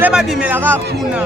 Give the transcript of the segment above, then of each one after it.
Congolais babimelaka kuna.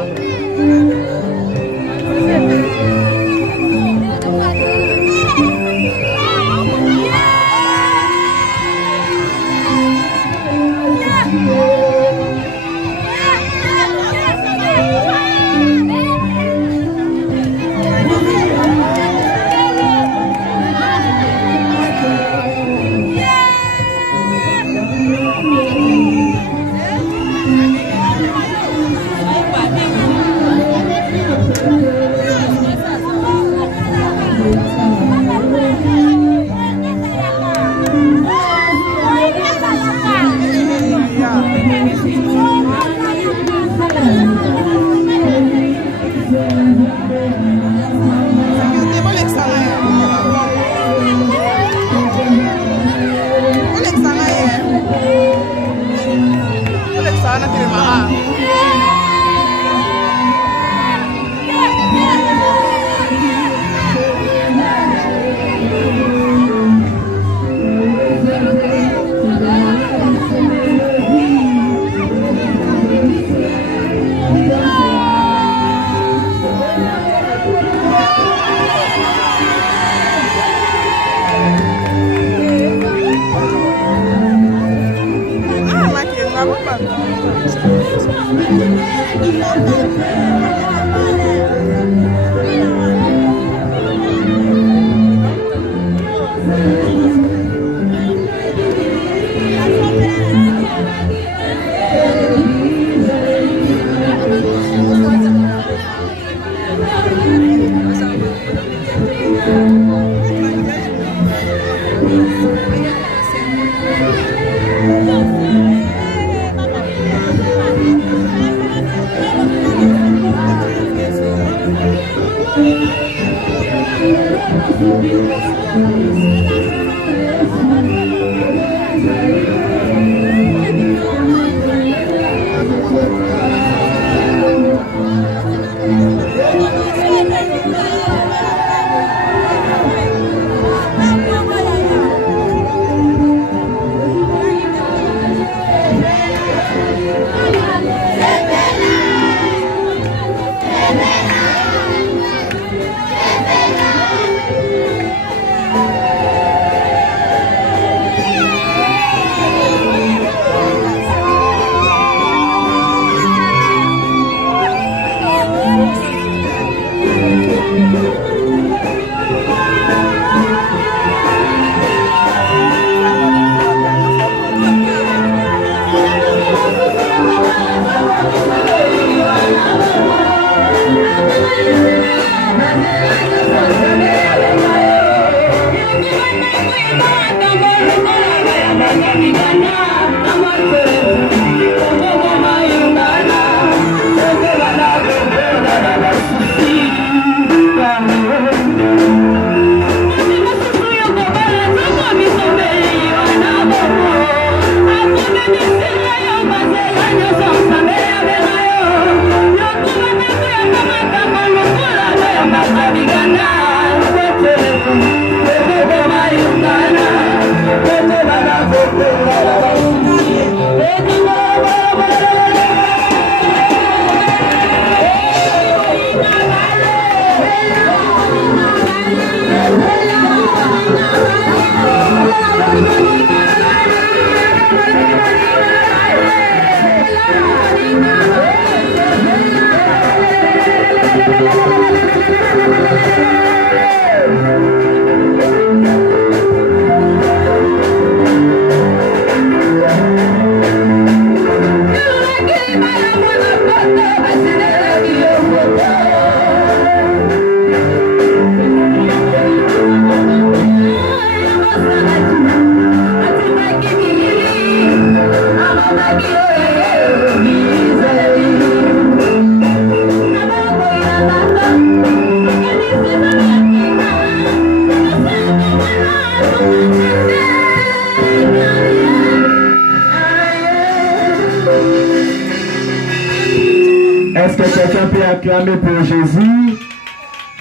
Est-ce que quelqu'un peut acclamer pour Jésus?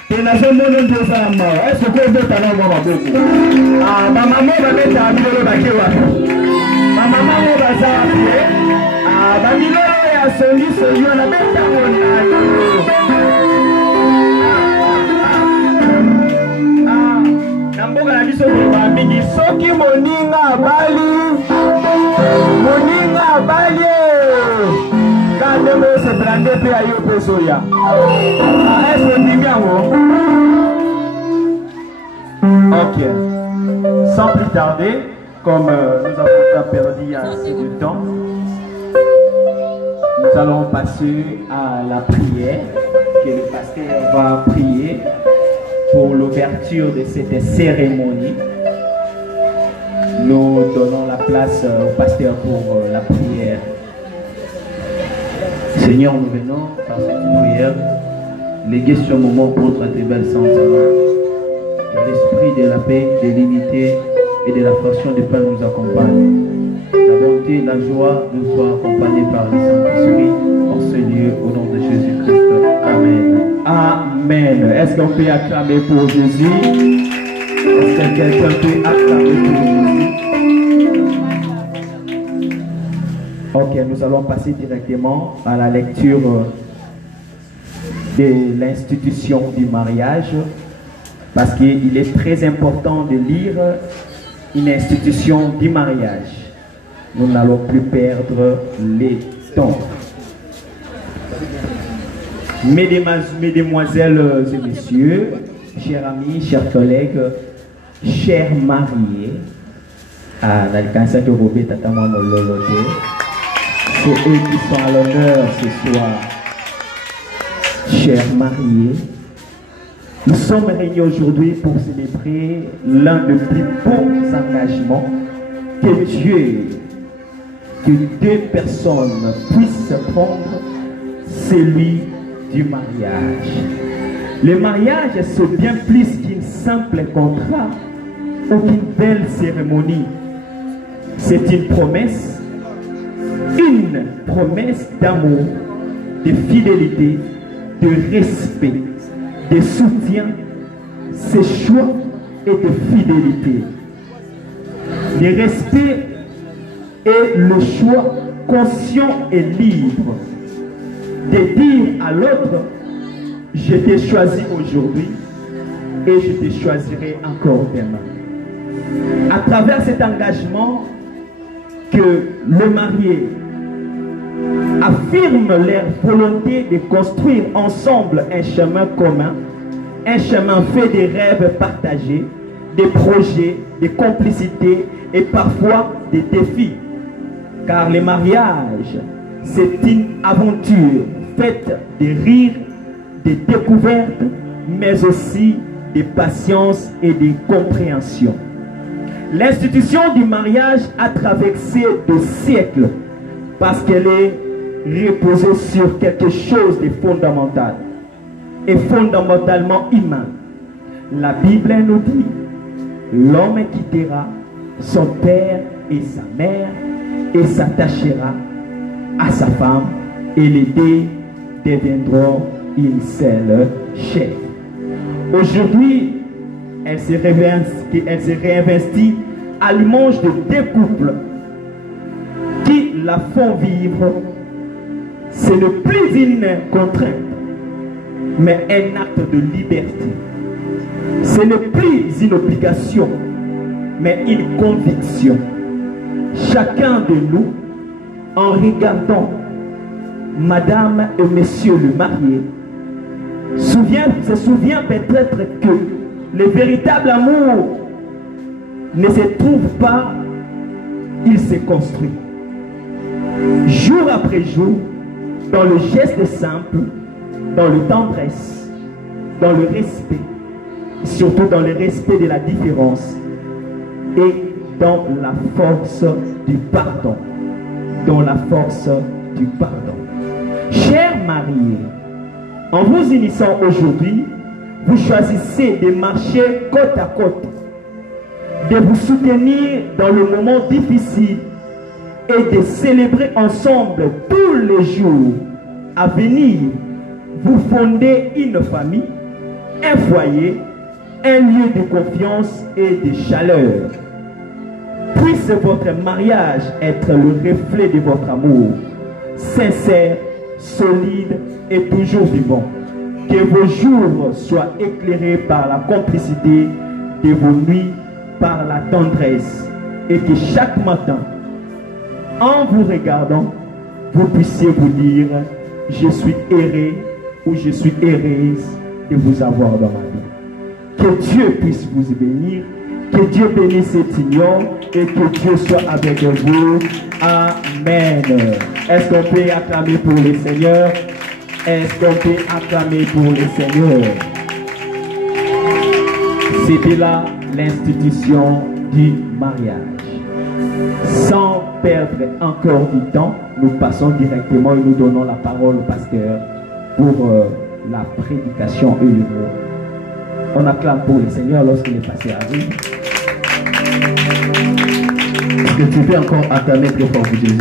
Est-ce que vous êtes à l'endroit beaucoup? Ah, ma maman va mettre à Milolo Bakewa. Ma maman va s'appeler. Ah, ma Milolo est à Sonis. Soki moninga bali quand me se brande pe ayo pesoya est-ce que ok, sans plus tarder, comme nous avons déjà perdu assez de temps, nous allons passer à la prière que le pasteur va prier pour l'ouverture de cette cérémonie. Nous donnons la place au pasteur pour la prière. Seigneur, nous venons par cette prière léguer ce moment contre tes belles sentiments. Que l'esprit de la paix, de l'unité et de la fraction du pain nous accompagne. La bonté et la joie nous soient accompagnés par le Saint-Esprit en ce lieu au nom de Jésus-Christ. Amen. Amen. Est-ce qu'on peut acclamer pour Jésus? Est-ce que quelqu'un peut acclamer pour Jésus? Ok, nous allons passer directement à la lecture de l'institution du mariage, parce qu'il est très important de lire une institution du mariage. Nous n'allons plus perdre les temps. Mesdemoiselles et messieurs, chers amis, chers collègues, chers mariés, c'est eux qui sont à l'honneur ce soir. Chers mariés, nous sommes réunis aujourd'hui pour célébrer l'un des plus beaux engagements que deux personnes puissent prendre, celui du mariage. Le mariage, c'est bien plus qu'une simple contrat ou qu'une belle cérémonie. C'est une promesse d'amour, de fidélité, de respect, de soutien, de choix et de fidélité. Le respect et le choix conscient et libre de dire à l'autre: je t'ai choisi aujourd'hui et je te choisirai encore demain. À travers cet engagement que le marié affirme leur volonté de construire ensemble un chemin commun, un chemin fait des rêves partagés, des projets, des complicités et parfois des défis. Car le mariage, c'est une aventure faite de rires, de découvertes, mais aussi de patience et de compréhension. L'institution du mariage a traversé des siècles parce qu'elle est reposée sur quelque chose de fondamental et fondamentalement humain. La Bible nous dit: l'homme quittera son père et sa mère et s'attachera à sa femme, et les deux deviendront une seule chair. Aujourd'hui, elle se réinvestit à l'image de deux couples qui la font vivre. Ce n'est plus une contrainte, mais un acte de liberté. Ce n'est plus une obligation, mais une conviction. Chacun de nous, en regardant Madame et Monsieur le marié, se souvient peut-être que le véritable amour ne se trouve pas, il se construit. Jour après jour, dans le geste simple, dans le tendresse, dans le respect, surtout dans le respect de la différence et dans la force du pardon. Dans la force du pardon. Chers mariés, en vous unissant aujourd'hui, vous choisissez de marcher côte à côte, de vous soutenir dans le moment difficile et de célébrer ensemble tous les jours à venir. Vous fondez une famille, un foyer, un lieu de confiance et de chaleur. Puisse votre mariage être le reflet de votre amour, sincère, solide et toujours vivant. Que vos jours soient éclairés par la complicité de vos nuits, par la tendresse, et que chaque matin, en vous regardant, vous puissiez vous dire: je suis heureux ou je suis heureuse de vous avoir dans ma vie. Que Dieu puisse vous bénir, que Dieu bénisse cette union et que Dieu soit avec vous. Amen. Est-ce qu'on peut acclamer pour le Seigneur? Est-ce qu'on peut acclamer pour le Seigneur? C'était là l'institution du mariage. Sans perdre encore du temps, nous passons directement et nous donnons la parole au pasteur pour la prédication et le mot. On acclame pour le Seigneur lorsqu'il est passé à vous. Est-ce que tu peux encore acclamer très fort pour Jésus?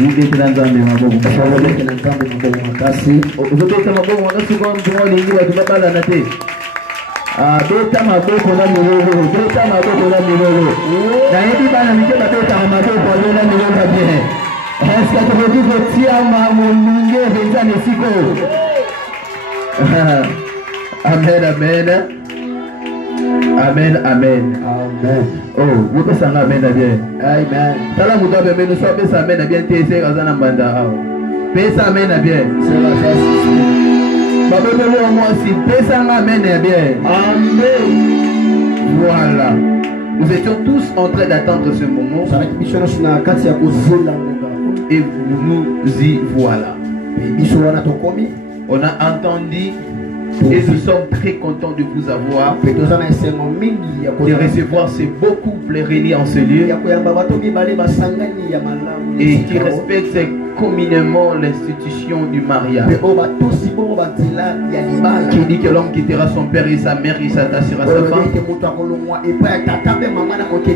Beta maboko na milolo, beta maboko na milolo. Na yebi bana mike beta maboko na milolo bien. Est-ce que tu veux dire que tu as mamunge beza nesiko? Amen, amen. Amen, amen. Amen. Oh, vous pouvez s'en amen bien. Amen. Tala muta bebe nous soit pesa amen bien tese kazana mbanda. Pesa amen bien. C'est la ça. Amen. Voilà. Nous étions tous en train d'attendre ce moment. Et nous y voilà. On a entendu et nous sommes très contents de vous avoir, de recevoir ces beaux couples réunis en ce lieu et qui respectent communément l'institution du mariage, qui dit que l'homme quittera son père et sa mère, il s'attachera à sa femme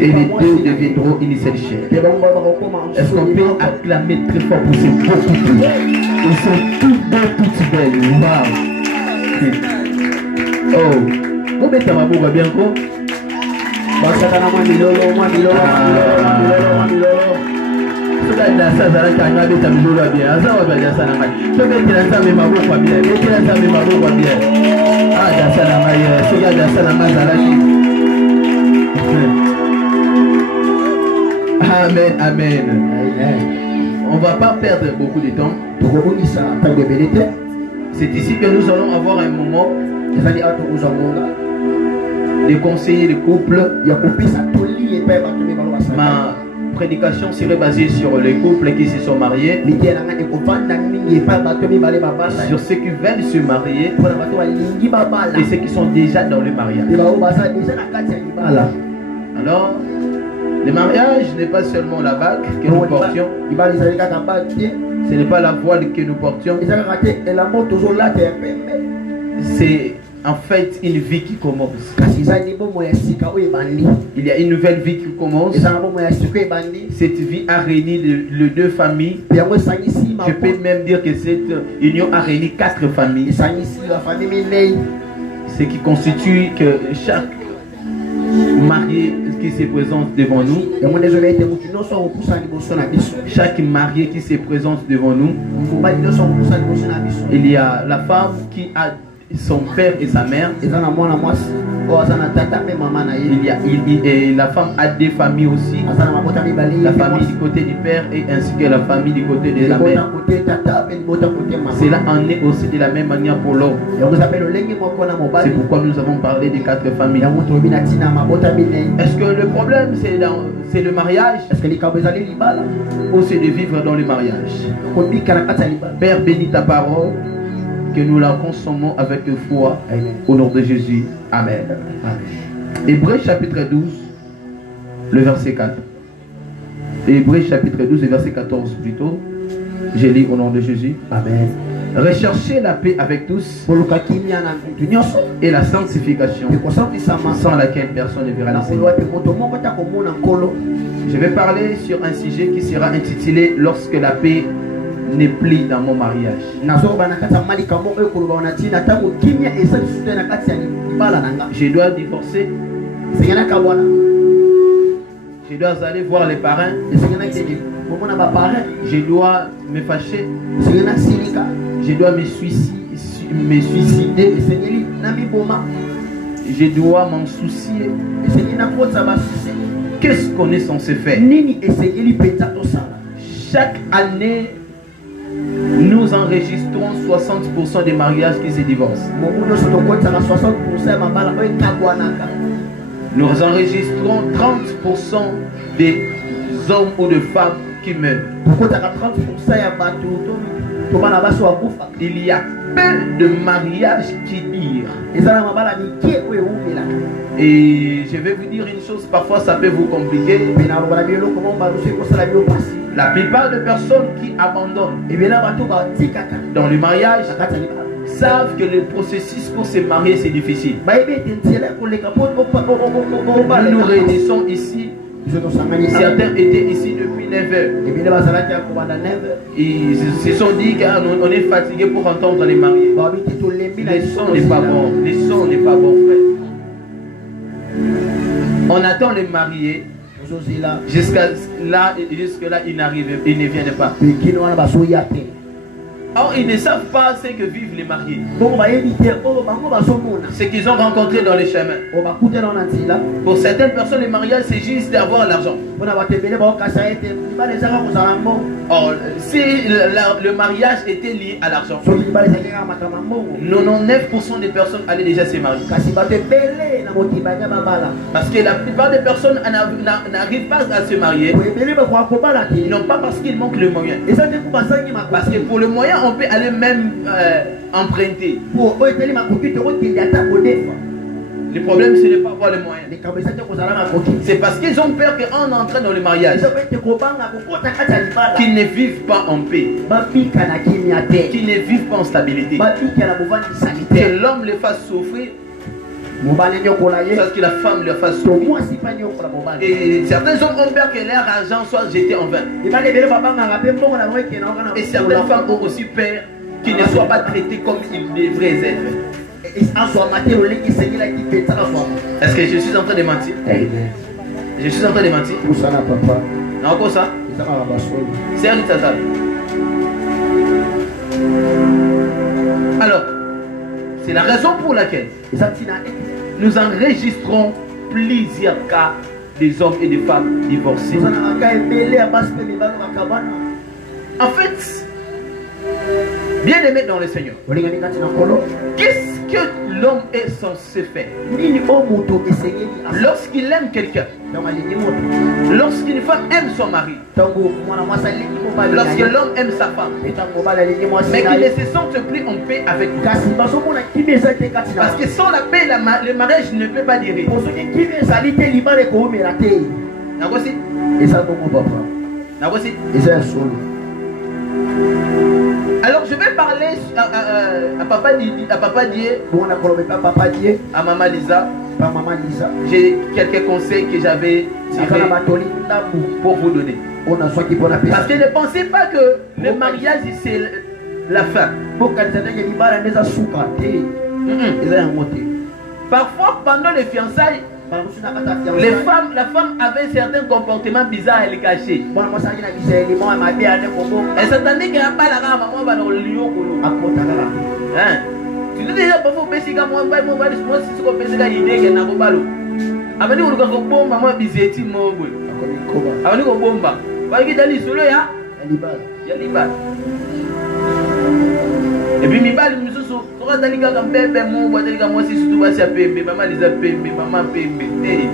et les deux deviendront une seule chair. Est-ce qu'on peut acclamer très fort pour ces beaux couples? Ils sont tous beaux, toutes belles. Wow. Oh, vous mettez ma bouche bien quoi? Amen, amen. On ne va pas perdre beaucoup de temps. C'est ici que nous allons avoir un moment de conseiller les couples. Ma prédication serait basée sur les couples qui se sont mariés, sur ceux qui veulent se marier et ceux qui sont déjà dans le mariage. Alors, le mariage n'est pas seulement la bague que nous portions, ce n'est pas la voile que nous portions, c'est en fait une vie qui commence. Il y a une nouvelle vie qui commence. Cette vie a réuni les deux familles. Je peux même dire que cette union a réuni 4 familles. Ce qui constitue que chaque marié qui se présente devant nous, chaque marié qui se présente devant nous, il y a la femme qui a son père et sa mère. Et la femme a des familles aussi, la famille du côté du père et ainsi que la famille du côté de la mère. Cela en est aussi de la même manière pour l'homme. C'est pourquoi nous avons parlé des 4 familles. Est-ce que le problème c'est le mariage ou c'est de vivre dans le mariage? Père, bénis ta parole, que nous la consommons avec foi. Amen. Au nom de Jésus. Amen. Amen. Hébreux chapitre 12, le verset 4. Hébreux chapitre 12, le verset 14 plutôt. Je lis au nom de Jésus. Amen. Recherchez la paix avec tous et la sanctification, sans laquelle personne ne verra le Seigneur. Je vais parler sur un sujet qui sera intitulé « Lorsque la paix n'est plus dans mon mariage ». Je dois divorcer. Je dois aller voir les parents. Je dois me fâcher. Je dois me suicider. Je dois m'en soucier. Qu'est-ce qu'on est censé faire? Chaque année, nous enregistrons 60% des mariages qui se divorcent. Nous enregistrons 30% des hommes ou de femmes qui meurent. Il y a peu de mariages qui durent. Et je vais vous dire une chose, parfois ça peut vous compliquer. La plupart des personnes qui abandonnent dans le mariage savent que le processus pour se marier c'est difficile. Nous nous réunissons ici. Certains étaient ici depuis 9 heures. Ils se sont dit qu'on est fatigué pour entendre les mariés. Le son n'est pas bon. Le son n'est pas bon, frère. On attend les mariés. Jusqu'à là, ils n'arrivent, ils ne viennent pas. Or, ils ne savent pas ce que vivent les mariés. Ce qu'ils ont rencontré dans les chemins. Pour certaines personnes, le mariage, c'est juste d'avoir l'argent. Or, si le mariage était lié à l'argent, 99% des personnes allaient déjà se marier. Parce que la plupart des personnes n'arrivent pas à se marier. Non pas parce qu'il manque le moyen. Parce que pour le moyen, on peut aller même emprunter. Le problème, ce n'est pas avoir les moyens. C'est parce qu'ils ont peur qu'en entrant dans le mariage, qu'ils ne vivent pas en paix, qu'ils ne vivent pas en stabilité, que l'homme les fasse souffrir, parce que la femme leur fasse souffrir. Et certains hommes ont peur que leur argent soit jeté en vain. Et certaines femmes ont aussi peur qu'ils ne soient pas traités comme ils devraient être. Est-ce que je suis en train de mentir? Je suis en train de mentir? Non, encore ça? C'est un tata. Alors, c'est la raison pour laquelle nous enregistrons plusieurs cas des hommes et des femmes divorcés. En fait, bien aimé dans le Seigneur, qu'est-ce que l'homme est censé faire lorsqu'il aime quelqu'un, lorsqu'une femme aime son mari, lorsque l'homme aime sa femme, mais qu'il ne se sente plus en paix avec lui? Parce que sans la paix, le mariage ne peut pas durer. Alors je vais parler à Papa Dieu, à Maman Lisa. J'ai quelques conseils que j'avais pour vous donner. Parce que ne pensez pas que le mariage c'est la fin. Parfois pendant les fiançailles, la femme avait certains comportements bizarres à les cacher. Elle s'attendait qu'elle n'a pas la rame, maman va le lion. Tu dis déjà parfois au Pessiga, moi si tu penses que l'idée qu'elle n'a pas balo. Avant de vous dire que bon maman bizeti mo boy. Avant de vous bomba. Parce que dans l'isolo ya liba. Et puis mi bali mususu quand dans l'ika comme bébé mo boy dans moi si surtout va se pembe maman les a pembe maman pembe. Eh.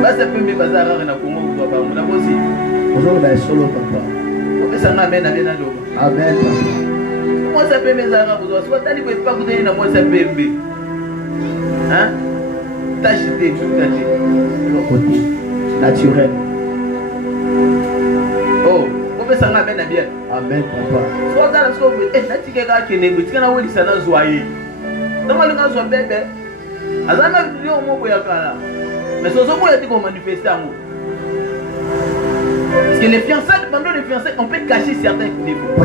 Ba se pembe bazara na Congo kwa ba mona bosi. Aujourd'hui là solo papa. Ko ça na mena bien alo. Amen. Moi ça peut mes arabes soit tali ko pas goûter na moi ça pembe. Hein? T'acheter tout caché. Le côté naturel. Oh, comment ça ramène bien? Amen papa. Soit dans ce que na tikeka kene butika na woli sana zoyer. Donc le cas soit bébé. Azana video mo ko yakala. Mais so so ko yati ko manifester amour. Parce que les fiançailles, pendant les fiançailles, on peut cacher certains défauts.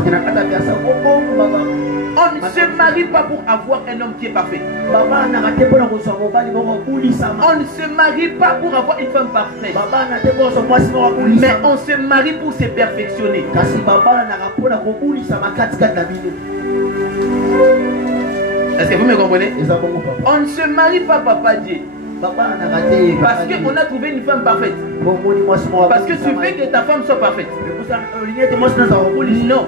On ne se marie pas pour avoir un homme qui est parfait. On ne se marie pas pour avoir une femme parfaite. Mais on se marie pour se perfectionner. Est-ce que vous me comprenez? On ne se marie pas, papa Dieu, parce qu'on a trouvé une femme parfaite. Parce que tu veux que ta femme soit parfaite. Non.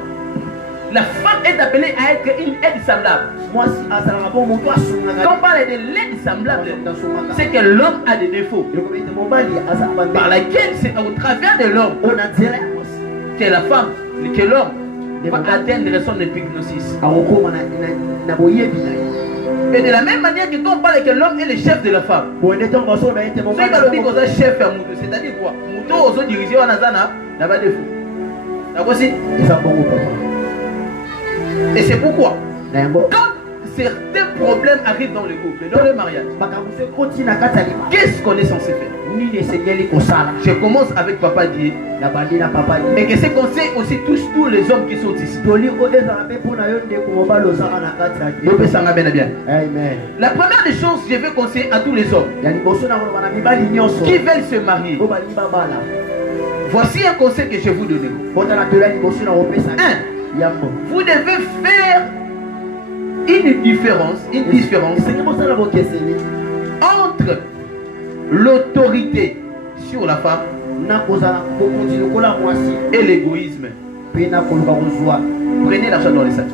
La femme est appelée à être une aide semblable. Quand on parle de l'aide semblable, c'est que l'homme a des défauts. Par laquelle c'est au travers de l'homme que la femme, que l'homme va atteindre son épignosis. Et de la même manière que quand on parle que l'homme est le chef de la femme, c'est-à-dire quoi? Mouton aux dirigés en Azana n'a pas de défaut. D'accord? Et c'est pourquoi, quand certains problèmes arrivent dans le couple, dans le mariage, qu'est-ce qu'on est censé faire? Je commence avec Papa Dieu. Et que ces conseils aussi touchent tous les hommes qui sont ici. Amen. La première des choses, je vais conseiller à tous les hommes qui veulent se marier. Voici un conseil que je vous donne. Vous devez faire une différence entre l'autorité sur la femme et l'égoïsme. Prenez l'argent dans les sacs.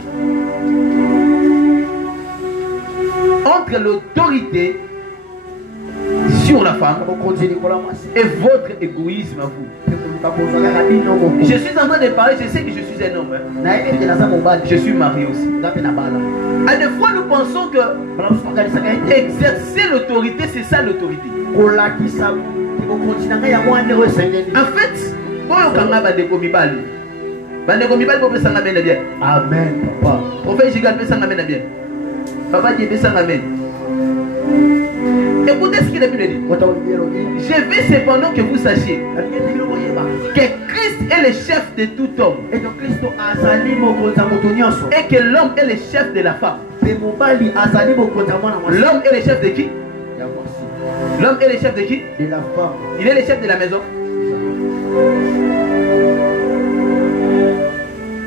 Entre l'autorité sur la femme et votre égoïsme à vous. Je suis en train de parler, je sais que je suis un homme. Je suis marié aussi. À des fois, nous pensons que exercer l'autorité, c'est ça l'autorité. En fait, amen. Prophète Gigal peut s'en amener bien. Papa Dieu peut s'en amener. Écoutez ce qu'il a pu dire. Je veux cependant que vous sachiez que Christ est le chef de tout homme et que l'homme est le chef de la femme. L'homme est le chef de qui? L'homme est le chef de qui? De la femme. Il est le chef de la maison.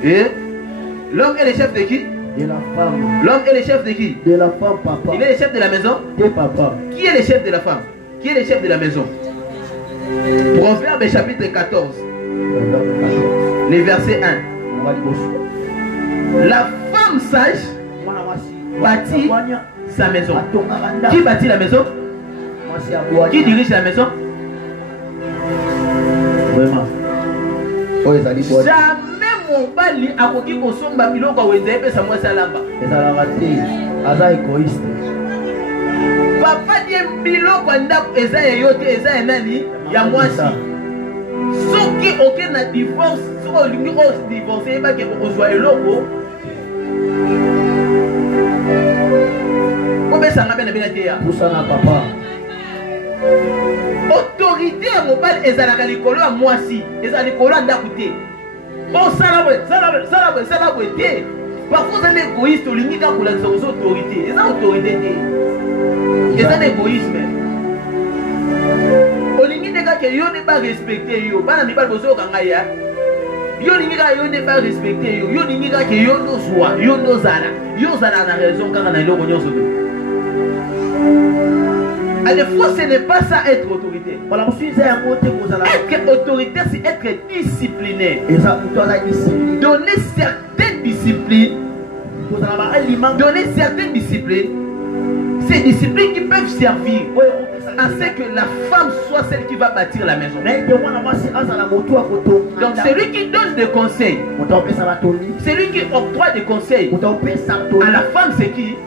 Et l'homme est le chef de qui? De la femme. L'homme est le chef de qui? De la femme, papa. Il est le chef de la maison? De papa. Qui est le chef de la femme? Qui est le chef de la maison? Proverbe chapitre 14. Le verset 1. La femme sage bâtit sa maison. Qui bâtit la maison? Qui dirige la maison? Vraiment. Jamais mon bali a koki kosomba biloko wende pe sa mwasi alamba. Ezalaka te. Aza égoïste. Papa die biloko ndako eza yote eza nani ya mwasi. Soki oke na divorce, soki olingi o divorcer ba ke ozwa eloko. Kobe sanga bena bena te ya. Pusana papa. Autorité à mobile ezalaka likolo ya mwasi, ezalaka likolo ya ndako te. Bon ça te. Parfois vous êtes égoïste, olingi ka kolakisa aux autorités. Eza autorité te. Eza égoïsme. Olingi deka ke yo ne pas respecter yo, bana mibali bozo kanga ya. Yo lingi ka yo ne pas respecter yo, yo lingi ka ke yo no zwa, yo no zala. Yo zala na raison kanga na iloko nyonso te. À des fois, ce n'est pas ça être autorité. Être autorité, c'est être discipliné. Donner certaines disciplines. Donner certaines disciplines. Ces disciplines qui peuvent servir à ce que la femme soit celle qui va bâtir la maison. Donc celui qui donne des conseils, celui qui octroie des conseils à la femme, c'est qui?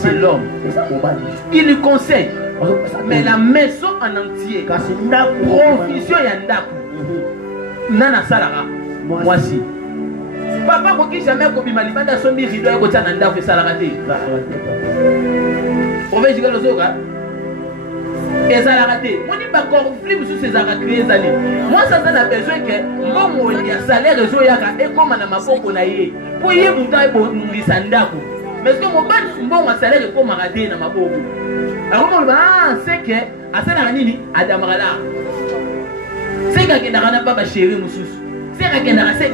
C'est l'homme. Il lui conseille. Mais la maison en entier, provision yandako, nana salara, moi si. Papa koki jamais kobi malibanda sombi rido ya kotia nandako salara te. Prophète Gigal ozoka. Et ça l'a raté. Moi, je dis conflit sur ces créés les années. Moi, ça a besoin que mon salaire réseau et comme on a ma peau qu'on a eu. Pour y aller, vous avez sandako. Mais ce que mon salaire est comme raté dans ma peau. Alors, on va c'est que à ça la nini Adamarala. C'est que n'a pas chéri Moussous. C'est que n'a c'est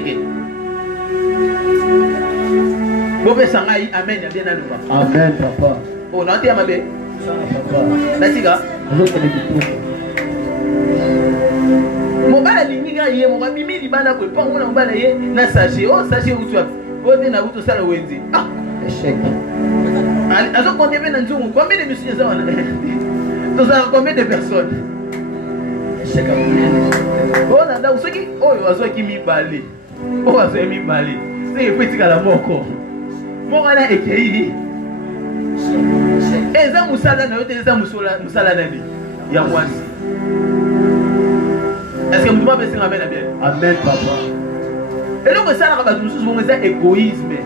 que. Bobé Sangaï, amen, bien à nous. Amen, papa. Oh, non, t'es à ma belle. Nasiga. Mobala linga ye mo mimi libana ko pa mona mobala ye na sachet oh sachet où tu as oh na uto sala wenzi ah échec azo compter bien nzungu combien de monsieur ça wana to ça combien de personnes échec oh na da usoki oh azo ki mi balé oh azo mi balé c'est petit kala moko mokana ekei eza musala na yote eza musala nani ya mwasi. Est-ce que vous pouvez penser amen bien? Amen, papa. Et donc ça là nous sommes c'est égoïsme.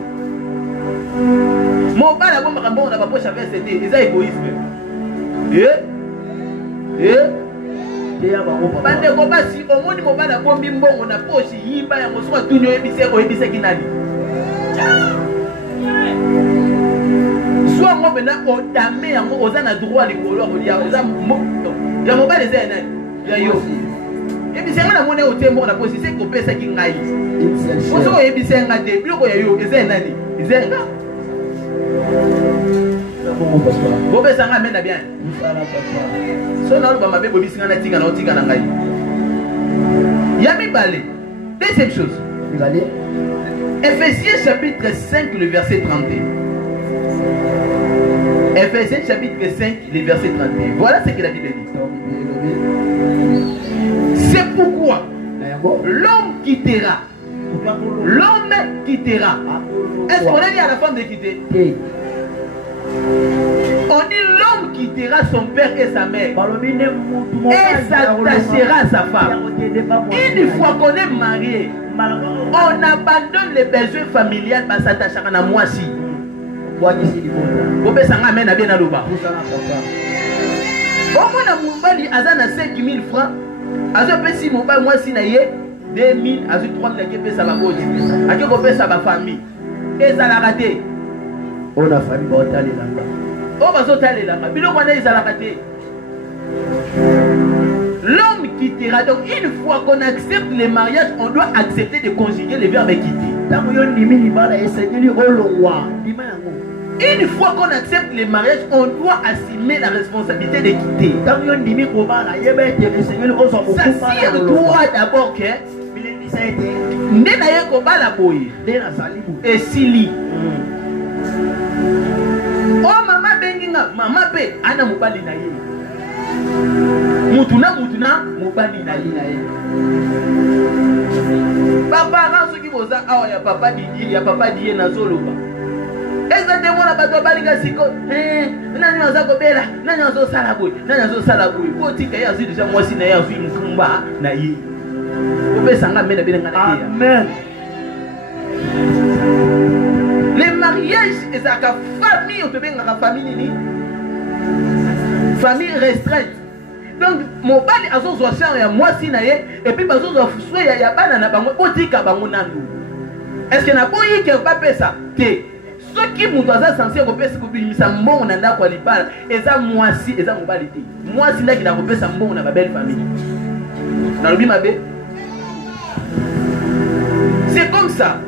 Mon père a bon on a pas poche avec c'était c'est égoïsme. Bande ko basi omoni mo bana kombi mbongo na poche yiba ya mosuka tunyo ebise kinani. Soit moi maintenant on damé yango ozana droit likolo ko dia oza ya mobile eza nani ya yo. Ebise ngana mona otembo na poche c'est ko pesa ki ngai. Ozo ebise ngade biloko ya yo eza nani eza nga. Bo pesa ngame na bien. So na ba mabe bobisi ngana tika na otika na ngai. Ya mi balé. Deuxième chose. Allez. Ephésiens chapitre 5 le verset 31. Ephésiens chapitre 5 le verset 31. Voilà ce que la Bible dit. C'est pourquoi l'homme quittera. L'homme quittera. Est-ce qu'on a dit à la femme de quitter? On dit l'homme quittera son père et sa mère et s'attachera à sa femme. Une fois qu'on est marié, on abandonne les besoins familiales pour s'attacher à moi aussi. Vous pouvez s'en amener à bien à l'ouba. Au moins, on a 5 000 francs. Si mon père, moi, si na 2 000, à 3 000, qui fait ça va bouger. À qui on fait ça va famille. Et ça l'a raté. On a fallu botter les langues. On va sauter là-bas. Puis l'homme a raté. L'homme quittera. Donc, une fois qu'on accepte les mariages, on doit accepter de conjuguer les verbes quitter. Une fois qu'on accepte les mariages, on doit assumer la responsabilité de quitter. Ça tire toi d'abord que et Sili. Oh maman benginga, maman pe ana mobali na ye. Mutuna mobali na ye. Papa ranso ki boza awa ya papa Didier na zoloba. Exactement la bato balinga siko. Nani azako bela, nani azo sala boy. Ko tika ya zi déjà moi si na ya zi mkumba na ye. Ko pesa nga mena bela ngana ye. Amen. Les mariages, c'est la famille, on peut bien la famille ni famille restreinte. Donc mon bali azo zo cher moi si na ye et puis bazo zo foué ya bana na bango otika bango nandu. Est-ce que na boyi que pas ça? Té. Ce qui mon doit censé repérer ce que bimisa mbongo na ndako alibala eza moi si eza mobali té. Moi si là qui na repérer sa mbongo na ba belle famille. Na lobi mabe. C'est comme ça.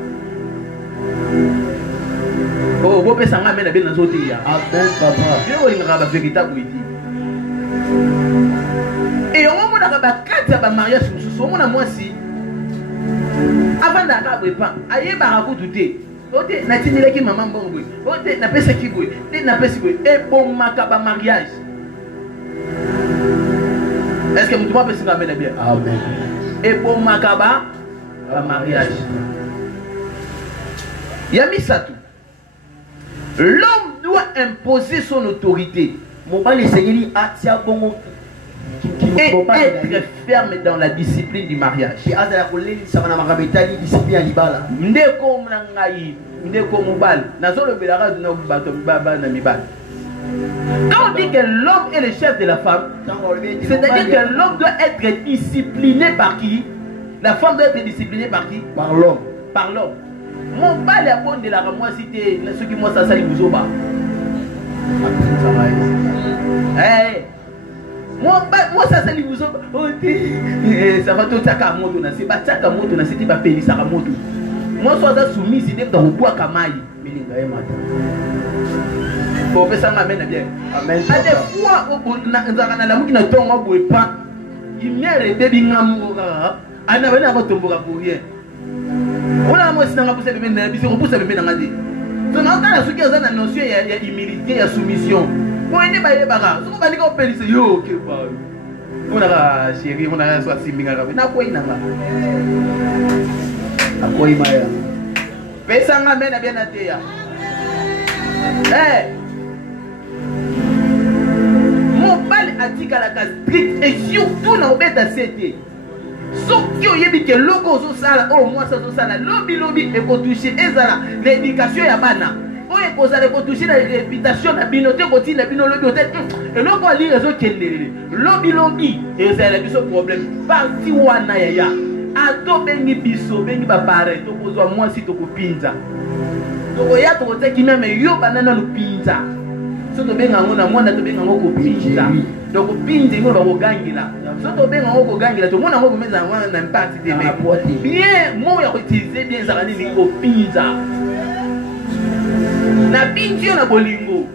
Oh, vous pouvez s'en amener à bien dans l'autre pays. Amen, papa. Je vais vous dire la véritable. Et au moment où on a 4 mariages, on a moi si. Avant d'aller pas, aïe barakou douté. Ote na tinile ki maman bongo. Ote na pesa ki boy. Ote na pesa boy. Et bon makaba mariage. Est-ce que vous pouvez s'en amener bien? Amen. Et bon makaba mariage. Yami Satou. L'homme doit imposer son autorité et être ferme dans la discipline du mariage. Quand on dit que l'homme est le chef de la femme, c'est-à-dire que l'homme doit être discipliné par qui? La femme doit être disciplinée par qui? Par l'homme. Par l'homme. Mon bal est bon de la moi cité ceux qui moi ça sali vous bas. Moi ça sali vous bas. Ça va tout taka moto na c'est pas taka moto na c'était pas pays ça moto. Moi soit ça soumis idée dans bois kamai. Milinga e mata. Pour faire ça m'amène bien. Amen. À des fois au na la muki na tonga boe pas. Il m'y a bébé ngamoura. Ana bana ko tomboka pour rien. On a moi si na pousse bébé na biso pousse bébé na ngadi. Donc on a ce qui est la notion il y a humilité, il y a soumission. Pour ne pas y bara. Ce qu'on va dire qu'on peut dire yo que pas. On a chérie, on a soit simbinga na quoi inanga. A quoi imaya. Pesa ngamena bien na teya. Mon bal atika la case strict et surtout na obeta CT. Sauf que que logo zo sala oh moi ça zo sala lobby et ko toucher ezala l'éducation ya bana. O e ko sala ko toucher la réputation na binote ko ti na bino lobby hôtel. Et logo ali réseau kelele. Lobby et ça la biso problème. Parti wana ya. Ato bengi biso bengi ba pare to ko zo moi si to ko pinza. To ya to ko te ki même yo banana lu pinza. So to benga ngona mwana to benga ngoko pinza. Donc pinza ngo ba ko gangila. Soto benga ngoko gangila to mona ngoko meza ngwana na impact de me. Bien, moi ya utiliser bien ça ni ko pinza. Na pinzo na bolingo.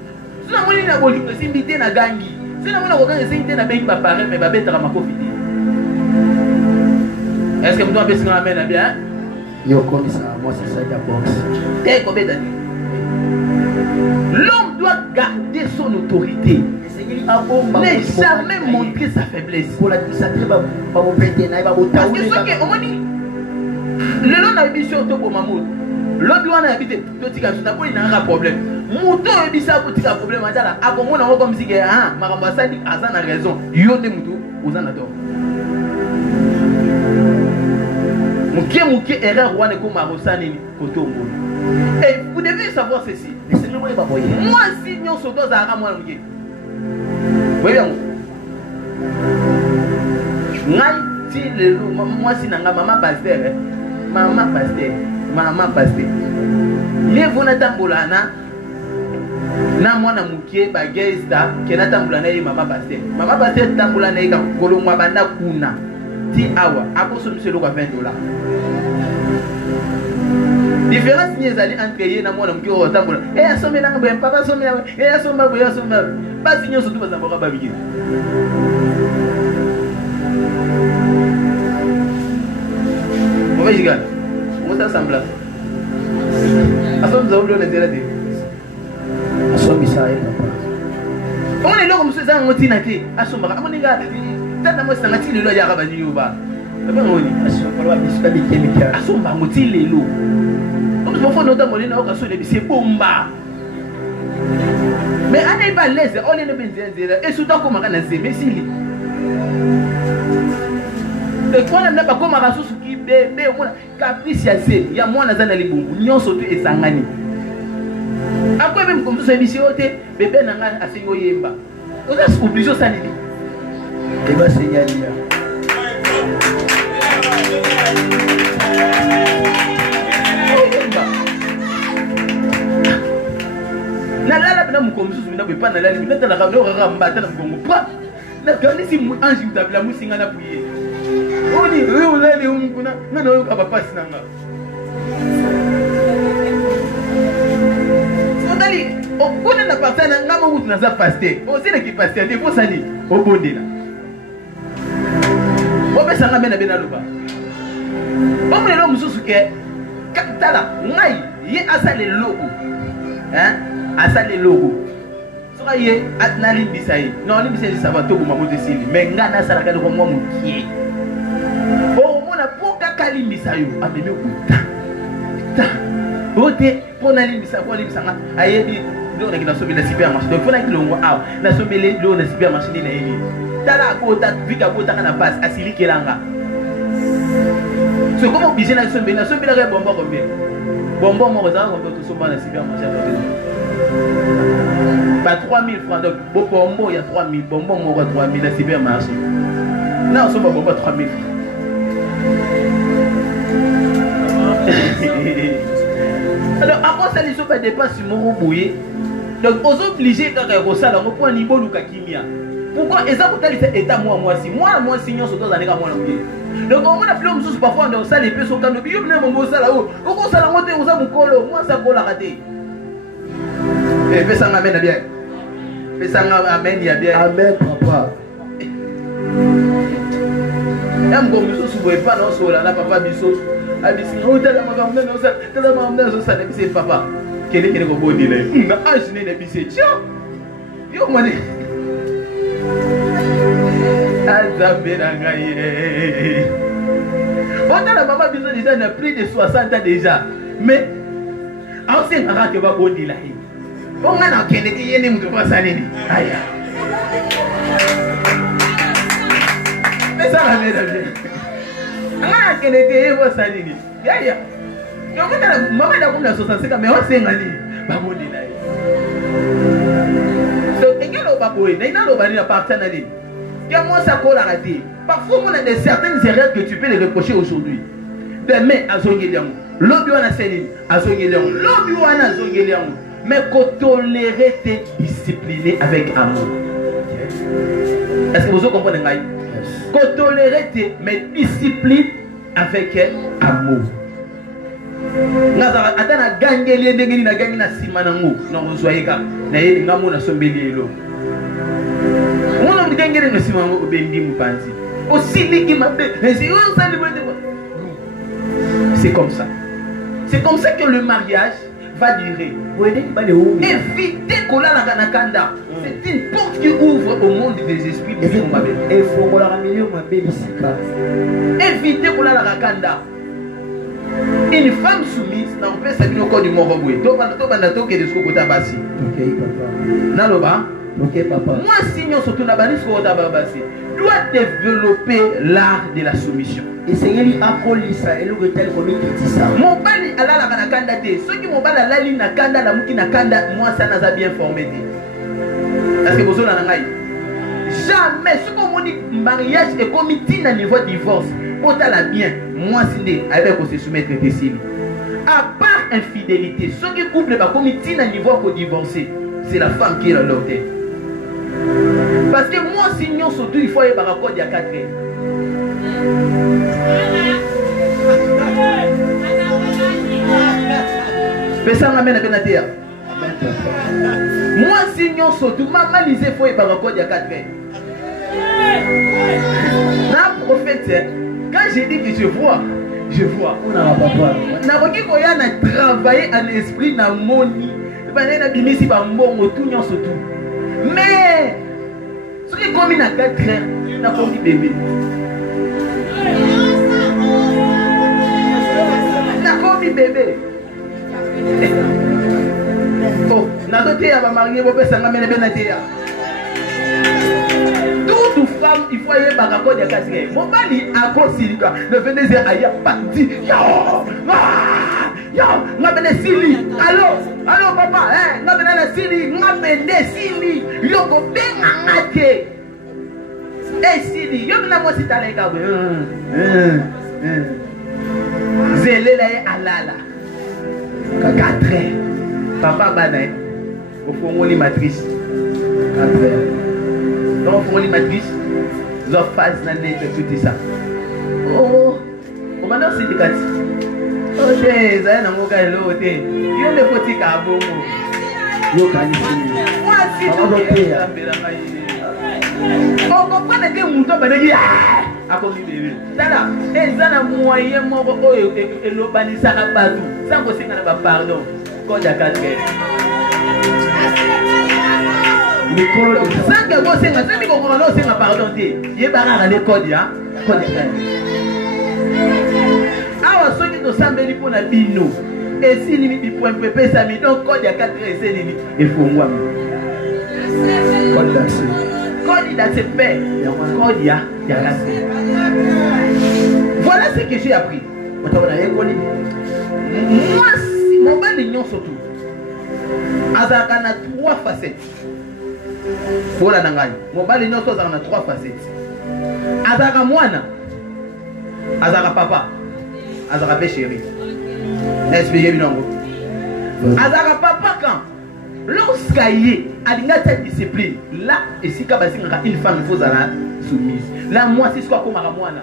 Sina moni na bolingo simbité na gangi. Sina mona ko ganga simbité na bengi ba pare mais ba betara makofiti. Est-ce que vous avez besoin de bien? Yo comme ça, moi c'est ça la boxe. T'es combien d'années? L'homme doit garder son autorité. Ne jamais montrer sa faiblesse. Parce que ce qui est au moins, le long n'a pas surtout pour Mamoud. L'autre doit habiter tout ce qui a un problème. Mouton a dit ça pour un problème. À comment on a comme si ah, ma ambassade a raison. Yo de Moutou, vous en avez tort. Mouké erreur ou ne comme Arosani koto mbolo. Et vous devez savoir ceci. Moi si nous sommes dans un moi mouké. Voyez moi si le moi si nanga maman pasteur maman pasteur. Les vous n'attendez na mwana mouké bagesta ke natambola na ye maman pasteur. Maman pasteur tambola na ye ka kolongwa banda kuna. Ti awa akoso monsieur le $20. Différence ni ezali entre ye na mwana mki o tambola asome na ngwe papa asome asoma boya asoma basi nyoso tu bazamboka babiki on va jiga on ça sembla asome zaublo na zela de asome ça et papa on est là comme ça ngoti na te asoma amoninga tata mo sangati lelo ya kabani yoba abangoni asoma bisika bikemika asoma ngoti lelo on faut notamment les gens qui sont bomba. Mais on n'est pas l'aise, on est bien et surtout comme on a zé mais si. Et quand on n'a pas comme un sous qui bébé on caprice ya zé, ya moi na zana libungu, nyon surtout esangani. Après même comme ça ici oté, bébé nanga asengo yemba. On a obligé ça ni. Et bah c'est galia. Na la bina mukomsu bina bepa na la bina ta la ka ro mbata na mukongo pa na kani si ange mtabla musinga na puye oni o la le umkuna na no ka papa sinanga sondali o kona na partana ngama mutu na za pasteur o sene ki pasteur de posali o bondela o besanga mena bena loba o mlelo mususu ke tala ngai ye asale logo hein asale logo soka ye atnali bisai non li bisai ça va to boma moto sili mais ngana sala ka ko mo mukie o mona poka kali bisayo ameme kuta ta ote pona li bisa ko li bisanga ayebi do na kina sobi na supermarché donc fona kilongo aw na sobele do na supermarché na yini tala ko ta vika ko ta na passe asili kelanga so comment obligé na sobi la bombo combien bonbon mo za ko to soba na supermarché Bah 3000 francs. Donc, bonbon, il y a 3000. Bonbon, on aura 3000 à supermarché. Non, on s'en va 3000 francs. Alors, après ça, les gens ne dépassent sur mon bouillé. Donc, aux obligés, quand ils ressentent, on prend un niveau de kimia. Pourquoi? Et ça, pourtant, c'est état moi si. Moi, si, on se donne à l'écart, moi, donc, on a plus de parfois dans ça, les pieds sont comme le bio, mon ça là-haut. Pourquoi ça l'a monté aux âmes colo? Moi, ça colle à rater. Et fais ça, m'amène bien. Fais ça, m'amène, il y a bien. Amen, papa. Même comme nous, si vous ne pouvez pas, non, sur là, papa, biso. Oh, t'as la maman, ça, c'est papa. Quel est le robot de l'air? Ah, je n'ai pas dit, tiens. Yo, moi, Pendant la maman biso déjà n'a plus de 60 ans déjà. Mais on sait pas que va boni là. On a qu'elle dit yene mutu pas ça nini. Aïe. Mais ça la mère bien. Ah qu'elle dit pas ça nini. Aïe. Donc maman da comme la 65 mais on sait ngani ba boni là. Donc engelo ba boy, na ina lo ba ni na partenaire. Moi ça colle à rater. Parfois on a des certaines erreurs que tu peux les reprocher aujourd'hui. Demain à Zongeliango, l'objet on a séné à Zongeliango, l'objet on a Zongeliango. Mais qu'on tolérer t'es discipliné avec amour. Est-ce que vous comprenez? Qu'on tolérer t'es mais discipline avec amour. Nazara atana gangeli ndengeli na gangi na simanango na ozoyeka na yeli ngamo na sombeli elo. C'est comme ça. C'est comme ça que le mariage va durer. Évitez qu'on a la nakanda. C'est une porte qui ouvre au monde des esprits. Évitez qu'on a la nakanda. Une femme soumise, n'a pas sabi au corps du moroboué. Tobanato qui est de ce côté bassi. Naloba. Ok, papa. Moi, sinon, surtout, doit développer l'art de la soumission. Et Seigneur, il ça et le tel comme il dit ça. Mon bali ala la nakanda te. Ceux qui m'ont bali la ligne nakanda la muki nakanda, moi ça n'a bien formé. Parce que vous avez jamais ce qu'on dit mariage et comité à niveau divorce. Pour la bien, moi c'est avec se soumettre ici. À part infidélité, ceux qui couplent pas comité à niveau pour divorcer, c'est la femme qui est l'autre. Parce que moi, sinon, surtout, il faut aller par rapport à 4 ans. Mais ça m'amène à Benatia. Moi, sinon, surtout, maman lisait, il faut aller par rapport à 4 ans. La prophète, quand j'ai dit que je vois. On a papa. On a travaillé en esprit, dans mon nid. Mais ce qui est commis à 4 ans, n'a pas dit bébé. N'a pas dit bébé. Oh, n'a pas dit à ma mariée, vous pouvez s'en amener bien à terre. Toute femme, il faut aller par rapport à 4 ans. Mon mari a considéré le Vénézuélien a pas dit. Yo, nga bene sili. Allô papa, nga bene la sili, nga bene sili. Yo go benga ngate. Sili, yo bina mo sitale ka bo. Zelela alala. 4 ans. Papa bana au fond les matrice. 4 ans. Donc fond les matrice. Zo phase na net tout ça. Oh, maintenant c'est des oh, c'est ça, non, mon gars, l'autre. Il y a des petits cabos. Yo, qualifié. Moi, si tu on comprend que mon temps va dire ah, comme bébé. Là, et ça, le moyen, mon et l'urbanisation à partout. Ça, vous savez, on a pardon. Quand il y a 4 ans. Ça, que vous savez, c'est qu'on a pardon. Il y a pas de code, ya. Code awa soki tosambeli mpona bino esilimi bipoint pepesami donc code ya 4 eselimi efongwami code d'accès paix code ya 4. Voilà ce que j'ai appris. Moi si mobali nyonso tout azalaka na 3 facettes. Voilà nangani. Mobali nyonso azalaka na 3 facettes. Azalaka mwana, azalaka papa, azalaka pe chéri. Expliquez bien nango. Azalaka papa quand lorsqu'il a une discipline, là, et si une femme il faut la soumise. Là, moi, c'est ce qu'on a mwana.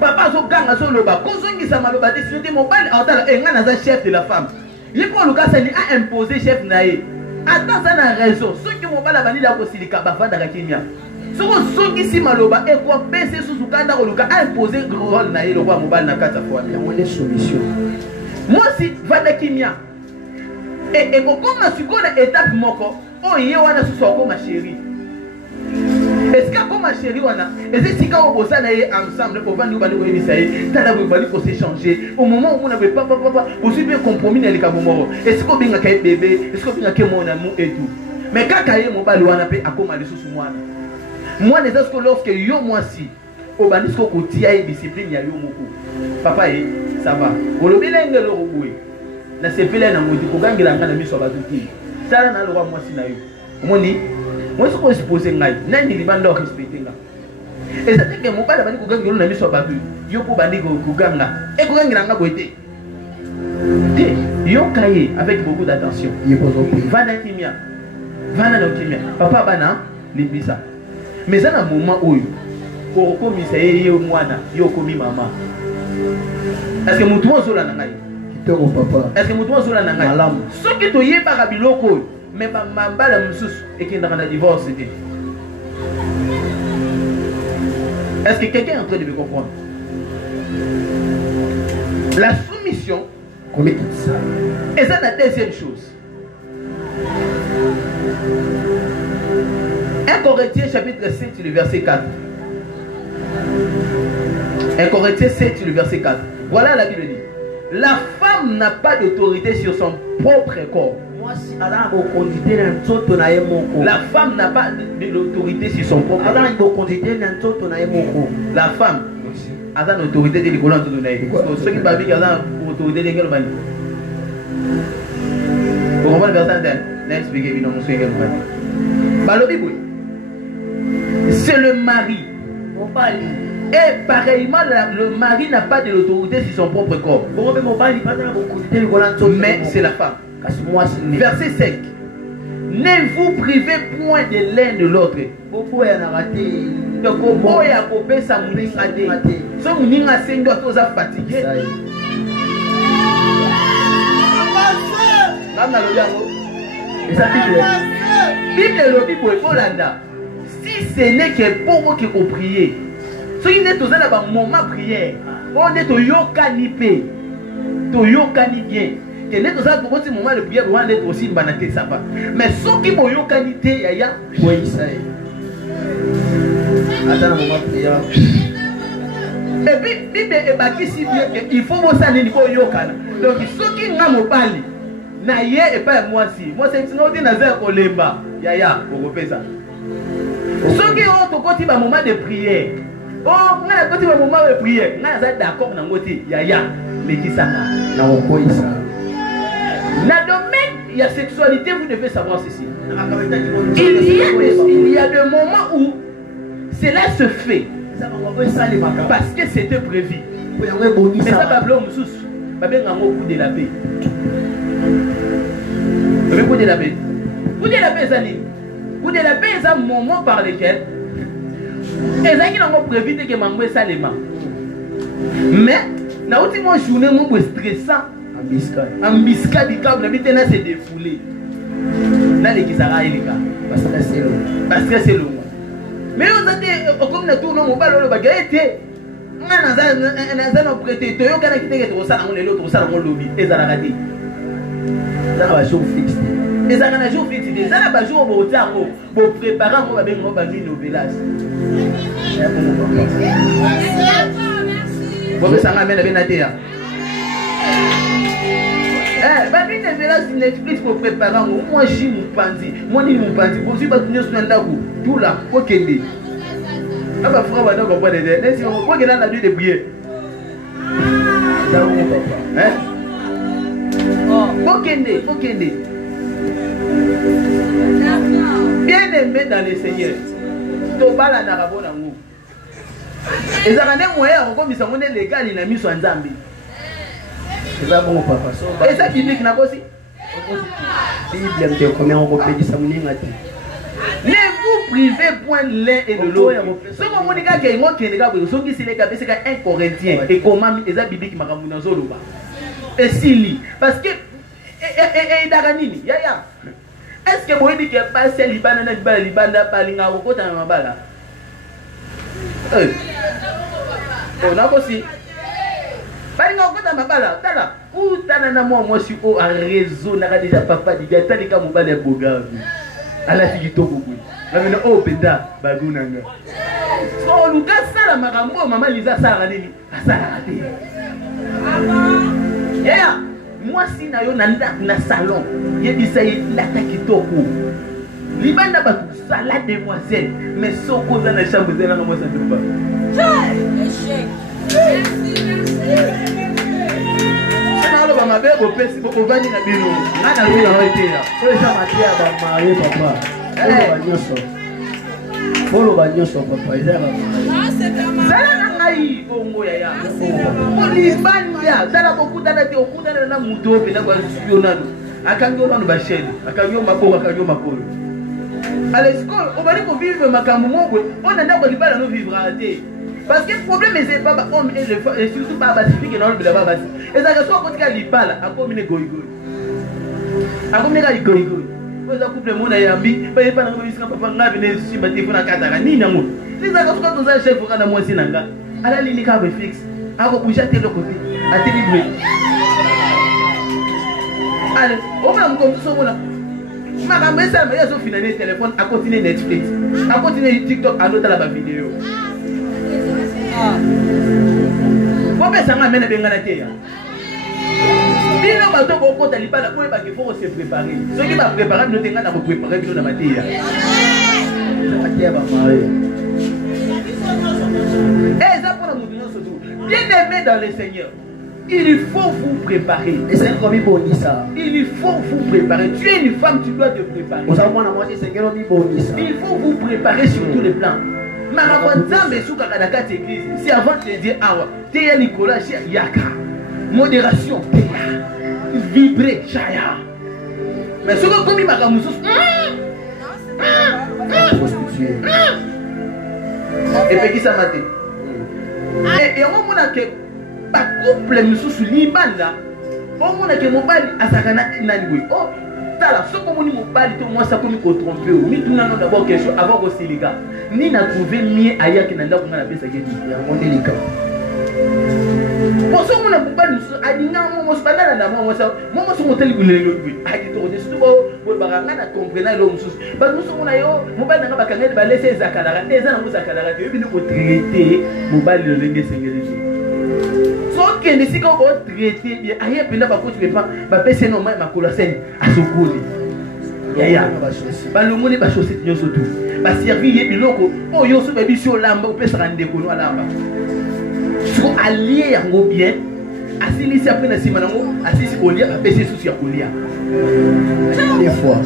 Papa, zo ganga zo loba, kozongi sa maloba décision de mobile, entend et ngana chef de la femme. Il pour le cas ça a imposé chef naé. Attends ça na raison. Ceux qui mobile la vanilla ko silika ba vanda ka Kenya. Ce qu'on songi si maloba et quoi baisser sous kanda ko luka a imposé rôle naé le roi mobile na kata fois. Il y a une solution. Moi si vanda Kenya. Et comme tu connais étape moko, oh yé wana sous soko ma chérie. Est-ce que comme ma chérie wana, est-ce que quand on bosse ensemble pour vendre nous bali ko yebisa ye, tala bo bali ko s'échanger. Au moment où on n'avait pas vous suivez compromis na lika bomoro. Est-ce que binga kay bébé, est-ce que binga kay mon amour et tout. Mais quand kaye mo bali wana pe akoma le sous moi. Moi les est-ce que lorsque yo moi si au bali ko kotia e discipline ya yo moko. Papa ça va. Olobela ngelo roboué. Na sepele na modi ko gangela ngana miso bazuki tala na lo moi si na yo omoni moi ce qu'on suppose ngai nani libanda o respecter nga et ça que mo bala bani ko gangela na miso bazu yo ko bandi ko ganga e ko gangela nga boité te yo kaye avec beaucoup d'attention il faut vana kimia vana na kimia papa bana libisa mais ça na moment oyo ko komisa ye mwana yo komi mama est-ce que mutu ozola na ngai papa est-ce que mutu ozola na ngai ce qui to yeba biloko mais mambala mususu ekenda na divorce était. Est-ce que quelqu'un est en train de me comprendre? La soumission et ça la deuxième chose. 1 Corinthiens chapitre 7 le verset 4. 1 Corinthiens 7 le verset 4. Voilà la Bible dit. La femme n'a pas d'autorité sur son propre corps. La femme n'a pas de l'autorité sur son propre corps. La femme a l'autorité de l'école de l'autorité. Ceux qui parlent de l'autorité de l'école. Pour comprendre le verset, n'expliquez pas. C'est le mari. Et pareillement, le mari n'a pas de l'autorité sur son propre corps. Mais c'est la femme. Verset 5. Ne vous privez point de l'un de l'autre. Si ce n'est que pour vous qui vous priez, si vous êtes dans un moment prière, on est au yokanipé, au yokanibien. Que n'est dans un moment de prière, on est aussi banaté ça va. Mais ceux qui ont yokanité, yaya, oui ça est. Attends un moment prière. Et puis, Bible est bâti si bien qu'il faut vous saluer au yokana. Donc ceux qui n'ont pas parlé, naïe et pas moi si. Moi c'est sinon dit nazer kolemba, yaya, on refait ça. Ceux qui ont au côté un moment de prière. Oh, on a côté un moment de prière. On a d'accord dans le côté yaya, mais qui ça na on quoi ça. Dans le domaine il y a sexualité, vous devez savoir ceci. Il y a des moments où cela se fait parce que c'était prévu. Mais ça va blâmer sous, va bien un coup de la paix. Coup de la paix. Coup de la paix, Zani. Coup de la paix, c'est un moment par lequel et ça qui n'a pas prévu que maman ça les mains. Mais na ultime journée mon stressant. Ambisca du câble, maintenant c'est défoulé. Là les qui s'arrêtent les gars. Parce que c'est long. Parce que c'est long. Mais on a dit comme na tourne mon ballon le baguette. On a un prêté. Tu as qu'à quitter tout ça on est l'autre ça on lobby et ça l'a raté. Ça va jour fixe. Et ça va jour fixe. Ça va jour au retard pour préparer on va bien on va venir au village. Bon ça m'amène bien à terre. Bah, puis les villages Netflix pour préparer, moi j'ai mon pandi, moi ni mon pandi, pour suivre tout le monde tout là, pour qu'il ait. Ah bah frère, on va comprendre les deux. Si on voit qu'il a la nuit de prier. Hein? Pour qu'il ait. aimé dans le Seigneur. Tobala na rabona ngo. Ezakane moya okomisa ngone légal na miso nzambe. Eza bon papa. Eza biblique na kosi. Bible mte combien on repédisa muninga ti. Ne vous privez point l'un et de l'autre. Ce que mon gars qui est mort qui est gars, ce qui c'est c'est 1 Corinthien et comment eza biblique makamu na zoloba. Et si parce que et daranini ya ya. Est-ce que moi dit que passer libana na libana palinga okota na mabala? On a aussi. Palinga okota mabala, tala. Ou tana na moi si au réseau na déjà papa dit tali ka mobala boga. Ala tikitoko boy. Na mena o penda bagunanga. So luka sala makambo mama liza sala nini? Asala te. Yeah. Moi si na yo na salon, yebisa la takitoko. Libanda ba sala demoiselle, mais soko za na chambre zela na moi ça ne va. Échec. Alors ba mabe ko pesi ko vani na bino. Ngana lo na hoteya. Ko esa matia ba mari papa. Polo banyoso papa eza ba mari. Zala na ngai bongo ya ya. Olibanda zala ko kutana te okutana na muto pe na kwa spionado. Akango na ba chaîne, akango maboko, akango makolo. Allez, on va dire qu'on vive makambo moko, on a ndako libala no vivre à te. Parce que le problème c'est pas homme et les femmes et surtout pas pacifique dans le baba basi. Et ça que soit quand libala a comme une goigoy. A comme une goigoy. Vous avez couple mon ayambi, pas pas na bisika papa ngabe ne simba te fona kataka ni nango. Les ça que soit dans un chef pour na moi sinanga. Ala lili ka be fixe. A ko bouger te le côté. A te librer. Allez, on va me comme ça voilà. Ma mère ça mais ils ont fini le téléphone à continuer Netflix. À continuer TikTok à l'autre la vidéo. Comment ça m'amène bien la terre? Bino bato ko kota libala ko ba qu'il faut se préparer. Ceux qui va préparer nous tenga na ko préparer bino na matia. Matia ba mari. Eh ça pour nous dire surtout. Bien-aimé dans le Seigneur. Il faut vous préparer. Et c'est comme il dit ça. Il faut vous préparer. Tu es une femme, tu dois te préparer. Vous savez moi Seigneur il dit ça. Il faut vous préparer sur tous les plans. Si avant de dire ah ouais, Nicolas Yaka, modération, vibrer, chaya. Mais ce que comme il m'a et puis qui ça m'a dit. Et on m'a dit que pas couple nous sous libanda. On m'a dit que mon bali à sakana nani. Oh, tala, ce que mon bali tout moi ça comme qu'on trompe. Mais tout n'a d'abord quelque chose avant aussi les gars. Ni n'a trouvé mieux ailleurs que nanda qu'on a appelé ça qui est mon délicat. Pour ce qu'on a pas nous a dit non moi c'est pas là là moi ça moi sur mon téléphone le a dit trop c'est tout pour baranga na comprendre l'homme sous ba nous on a yo mobile na ba kangela ba laisser zakala des ans nous zakala que nous traiter mobile le lengue sengeli so que ne si qu'on va traiter bien ailleurs pena ba ko tu pas ba pese no ma kola sen asokoli ya ba lo moni ba chaussette nyoso tout ba servir ye biloko o yo so ba bisio lamba o pesa ndeko no lamba so allié yango bien asilisi après na sima nango asisi kolia ba pese susu ya kolia des fois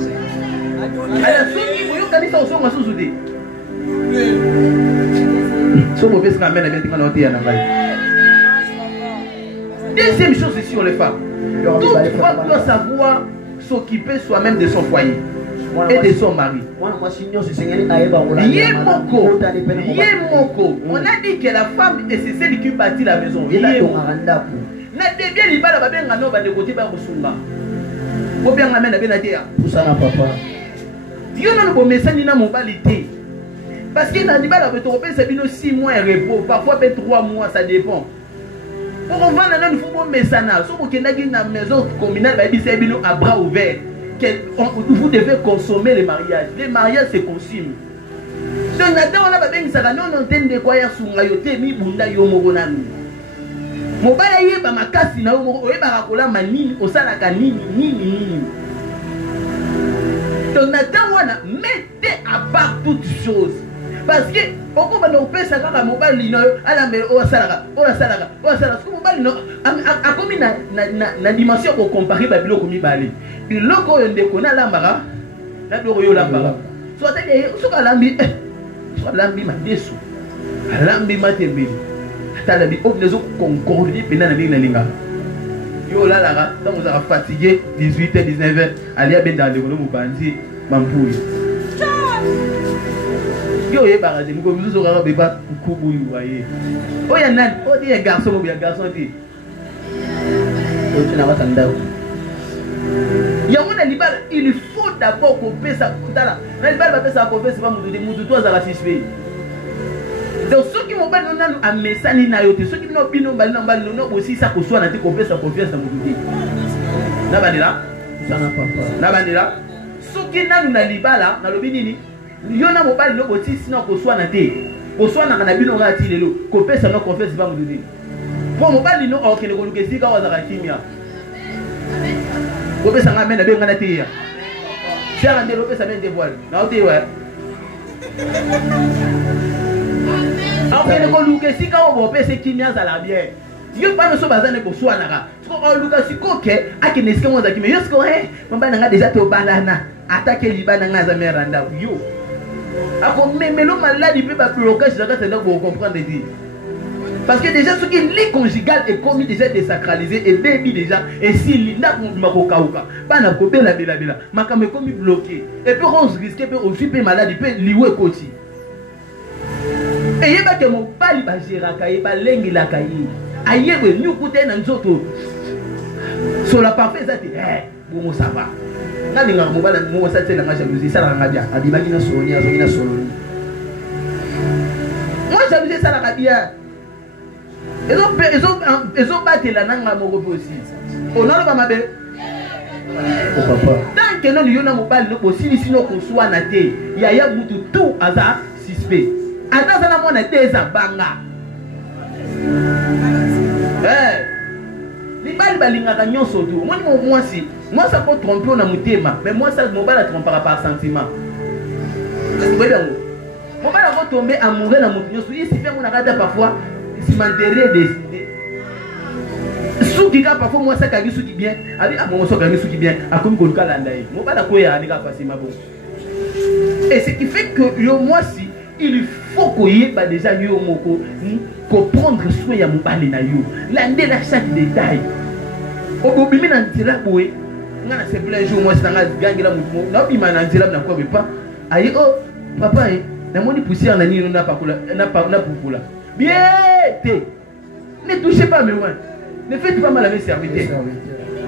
ala so ki yo kanisa so nga susu de so mo pesa kamena bien tingana otia na vai. Deuxième chose ici sur les femmes. Toute femme doit savoir s'occuper soi-même de son foyer et de son mari. Yemoko. On a dit que la femme est celle qui bâtit la maison. Na bien libala ba benga no ba de côté ba kusunga. Ko bien na mena bena dia. Pusana papa. Dieu non bo mesani na mobilité. Parce que na libala ba to pesa bino 6 mois et repos, parfois peut 3 mois, ça dépend. Pour on va dans une fois mesana, so vous kenda na maison communale ba bisa bino à bras ouverts. Vous devez consommer les mariages. Les mariages se consument. Donc on a ba benga ça non entende quoi ya sunga yote mi bunda yo mogonami. Mobala yeba makasi na yo oyeba rakola manini osalaka nini. Donc wana mettez à part toutes choses. Parce que pourquoi on peut faire ça mobile lino ala me o salaka ce mobile no a comme na dimension pour comparer ba biloko mibale biloko yo ndeko na lambara na biloko yo lambara soit soit lambi soit lambi ma deso lambi ma tembe tala bi obnezo concorder pena na bi na linga yo là là donc vous avez fatigué 18h 19h aller ben dans le volume bandi mampouille yo ye baraje mko bizu zo beba kubu yoye o ya nan o di garçon ou bien garçon di o tuna watanda yango na libala il faut d'abord qu'on paie ça kutala na libala ba pesa ko pesa ba mudu to za la suspect donc ceux qui m'ont pas donné un message na yote ceux qui n'ont bino bali na bali no aussi ça ko soit na te ko pesa confiance na mudu na bandira ça na papa na bandira ceux qui na libala na lobi nini yona mobali no boti sino ko soit na te ko soit na bino ngati lelo ko pesa no confiance ba mudu pour mobali no okene ko lukesi ka waza kimia ko pesa ngame na be ngana te ya sala ndelo pesa mende voile na ote wa okene ko lukesi ka wo pesa kimia za la bien yo pa no so bazane ko soit na ka ko lukasi ko ke akene ske mo za kimia yo sko mobali nga déjà to banana attaquer libana nga za meranda yo ako memelo maladi pe ba blocage za ka tenda ko comprendre dit. Parce que déjà ce qui est lit conjugal est commis déjà désacralisé et baby déjà et si l'inda makokauka pas na ko bela makame commis bloqué et puis on risque peut aussi pe malade peut liwe koti et yeba que mon bali ba geraka e ba lengi la kai ayebe nyukute na nzoto sur la parfait ça bon ça va na linga mo bala mo sa tsela nga jalousie ça la ngabia abibaki na sonia zongi na soloni moi jalousie ça la ngabia ils ont battu la langue aussi. On a le mabe. Tant que non, il y a un mobile aussi, sinon qu'on soit naté. Il y a tout hasard suspect. Attends, ça n'a pas été ça banga. Les balles balingaka nyonso tout. Moi si, moi ça peut tromper on a mon thème, mais moi ça mobile trompera par sentiment. Vous voyez donc. Mobile va tomber amoureux dans mon nyonso. Il s'y fait mon arrêt parfois. Si m'intéresse décider. Souki ka parfois moi ça kagi souki bien. Abi ah moi ça kagi souki bien. A comme ko kalanda yi. Mo bala ko ya ni ka facilement bon. Et ce qui fait que yo moi si il faut ko yeba déjà yo moko ko prendre soin ya mobali na yo. Lande la chaque détail. O bimi na ntira boye. Ngana se plein jour moi ça nga gangela mo. Na bima na ntira na ko pas. Ayi oh papa na moni poussière na ni na pa kula na pupula. Bien, ne touchez pas mes mains. Ne faites pas mal à mes serviteurs.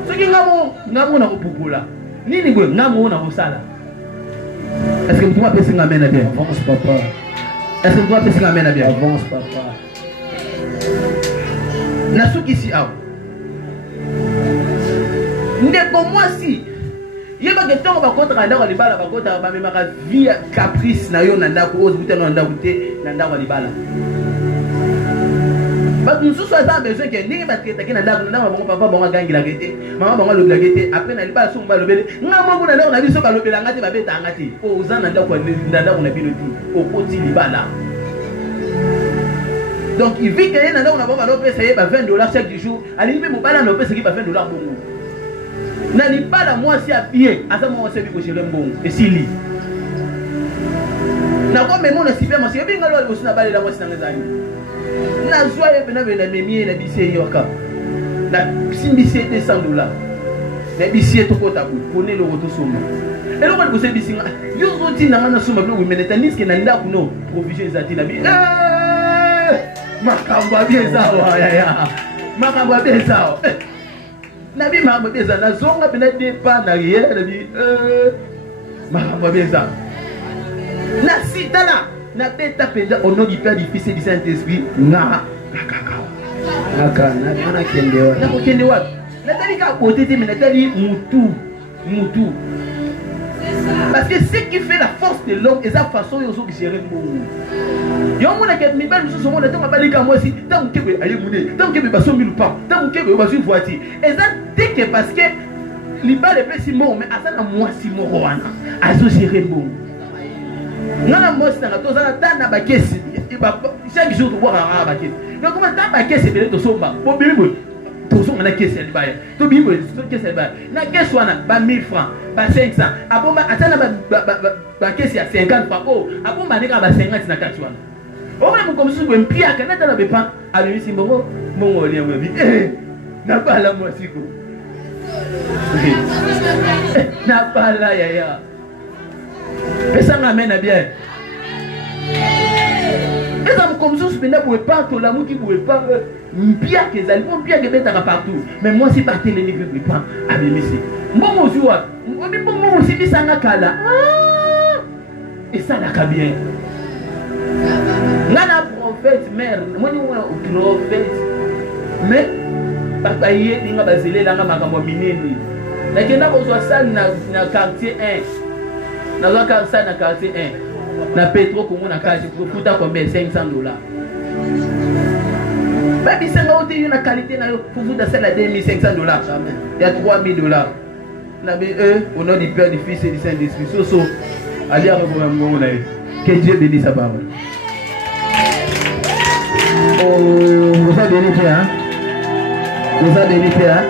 Ce qui est ngamo na kupukula. Nini gwe ngamo na kusala. Est-ce que vous pouvez passer ngamen à bien? Avance papa. Est-ce que vous pouvez passer ngamen à bien? Avance papa. Nasuki si aw. Ndeko moi si. Yeba que tant ba contre ndako libala ba contre ba memaka vie caprice na yo na ndako ozo butano na ndako te na ndako libala. Nous avons besoin que nous ayons papa bon gangi la gete maman bon le blaguete après na liba so mbalo bele ngamo kuna na biso ba lobela ngati ba beta ngati o zana ndako ndanda kuna biloti o poti libala. Donc il vit que na ndako na ba lopesa ye ba $20 chaque jour ali mpe mobala na lopesa ki ba $20 bongo na libala moi si a pied asa moi se bi ko chez mbongo et si li na ko memo na sipe mo se bi ngalo osina bale la moi si na ngazani na soye pena na memi na bisi yoka na simbisi $200 na bisi to kota ku pone lo to soma et lo ko se bisi yo zoti na ngana soma blo meneta niske na nda kuno provision zati na bi makamba bien sawa ya makamba bien sawa na bi makamba bien sawa na zonga pena depa na rien na bi makamba bien sawa na sitana na beta penda au nom du Père, du Fils et du Saint-Esprit na kakao Naka na kendewa na ko kendewa na tali ka côté te mais na tali mutu parce que ce qui fait la force de l'homme et sa façon yo so gérer mbongo yo mona ke mi bel so mona tant ba lika moi si tant que aye mune tant que ba so milu pa tant que ba so voiture et ça dès que parce que libale pe si mort mais asana moi si mort wana azo gérer mbongo nana mosi na to zala tana ba kesi chaque jour to boire ba kesi donc comment ta ba kesi bele to somba bo bimi bo Toujours on a caisse de bail. Tout bien caisse de bail. Na caisse on a 1000 francs, ba 500. Après atana ba caisse à 50 francs. Oh, après on neka ba 50 na caisse wana. Oh na comme si on pia kana na be pas avec si bongo bongo lien oui. Na pas la moi siko. Na pas la ya. Pesa ngamena bien. Mais ça comme ça, je ne pouvais pas, tout l'amour qui ne pouvait pas, bien que ça, bien que ça partout. Mais moi, si parti les livres, je ne peux pas aller ici. Moi, aussi, ça n'a qu'à là. Et ça n'a qu'à bien. Nana prophète, mère, moi, je suis prophète. Mais, papa, il y a des basile, là, ma minini. Mais quand on a ça dans le quartier 1, dans le quartier 1. Na pétro comme on a caché pour foutre combien $500. Baby c'est là où tu as une qualité pour foutre celle à $2500. Il y a $3000. Na au nom du Père, du Fils et du Saint-Esprit. So allez avec moi que Dieu bénisse sa parole. Oh, vous avez béni Pierre, hein? Vous avez béni Pierre, hein?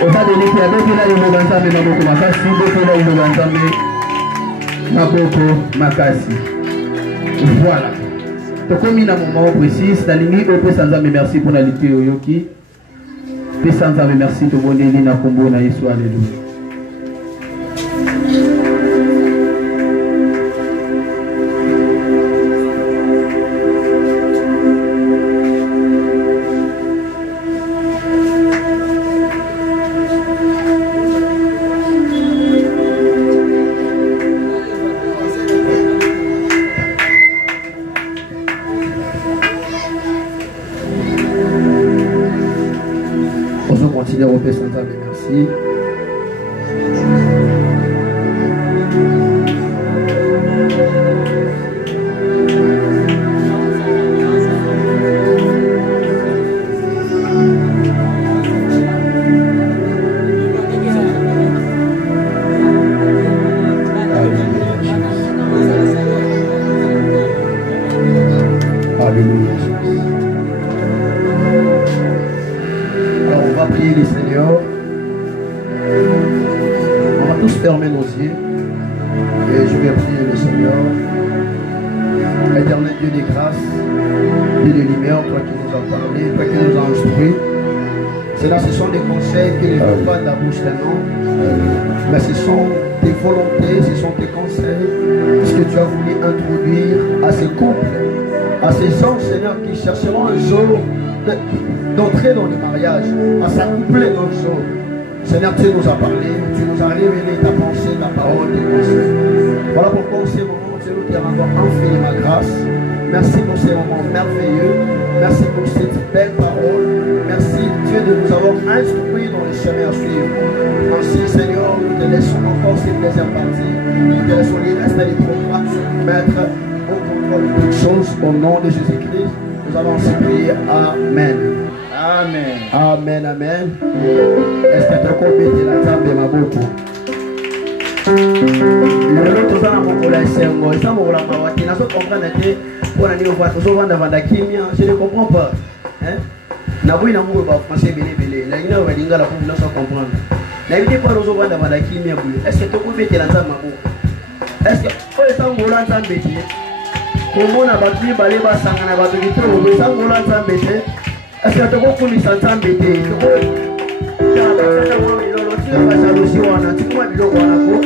Vous avez béni Pierre. Donc là il va ensemble dans beaucoup ma face. Si donc là il va ensemble. Maboko Makasi. Voilà. Donc comme il a un moment précis, c'est la ligne au sans âme merci pour la lecture Yoki. Puis sans âme merci tout le monde est na combo na Yesu alléluia. Merci. Alléluia. Alors on va prier le Seigneur. On va tous fermer nos yeux. Et je vais prier le Seigneur. Éternel Dieu des grâces, Dieu de lumière, toi qui nous as parlé, toi qui nous as instruit. Cela, ce sont des conseils qui ne viennent pas de la bouche d'un homme, mais ce sont tes volontés, ce sont tes conseils, ce que tu as voulu introduire à ces couples, à ces gens, Seigneur, qui chercheront un jour d'entrer dans le mariage, à s'accoupler un jour. Seigneur, tu nous as parlé, tu nous as révélé ta pensée, ta parole, tes conseils. Voilà pourquoi en ces moments, Dieu, nous te rendons infiniment grâce. Merci pour ces moments merveilleux. Merci pour cette belle parole. Merci, Dieu, de nous avoir instruits dans les chemins à suivre. Ainsi, Seigneur, nous te laissons encore cette deuxième partie. Nous te laissons les restes des programmes mettre au contrôle de toutes choses. Au nom de Jésus-Christ, nous allons ainsi prier. Amen. Amen. Amen, amen. Est-ce que tu as compris la table de ma bouche? Le tout ça dans mon collège, c'est moi. Ça m'a ouvert ma voix. Tu n'as pas compris que pour aller au voit, nous avons devant la kimia. Je ne comprends pas. Hein? N'abou n'a pas français belé belé. La ligne va dire la pour nous comprendre. N'avez pas nous avons devant la kimia. Est-ce que tu as compris la table ma bouche? Est-ce que pour ça on voit l'ensemble bêtier? Comment on a battu balé bas sang on a battu vite. On voit ça on voit l'ensemble bêtier. Est-ce que tu as compris l'ensemble bêtier? Tu as battu ça moi mais non tu as pas jalousie ou un anti moi bilo ou unako.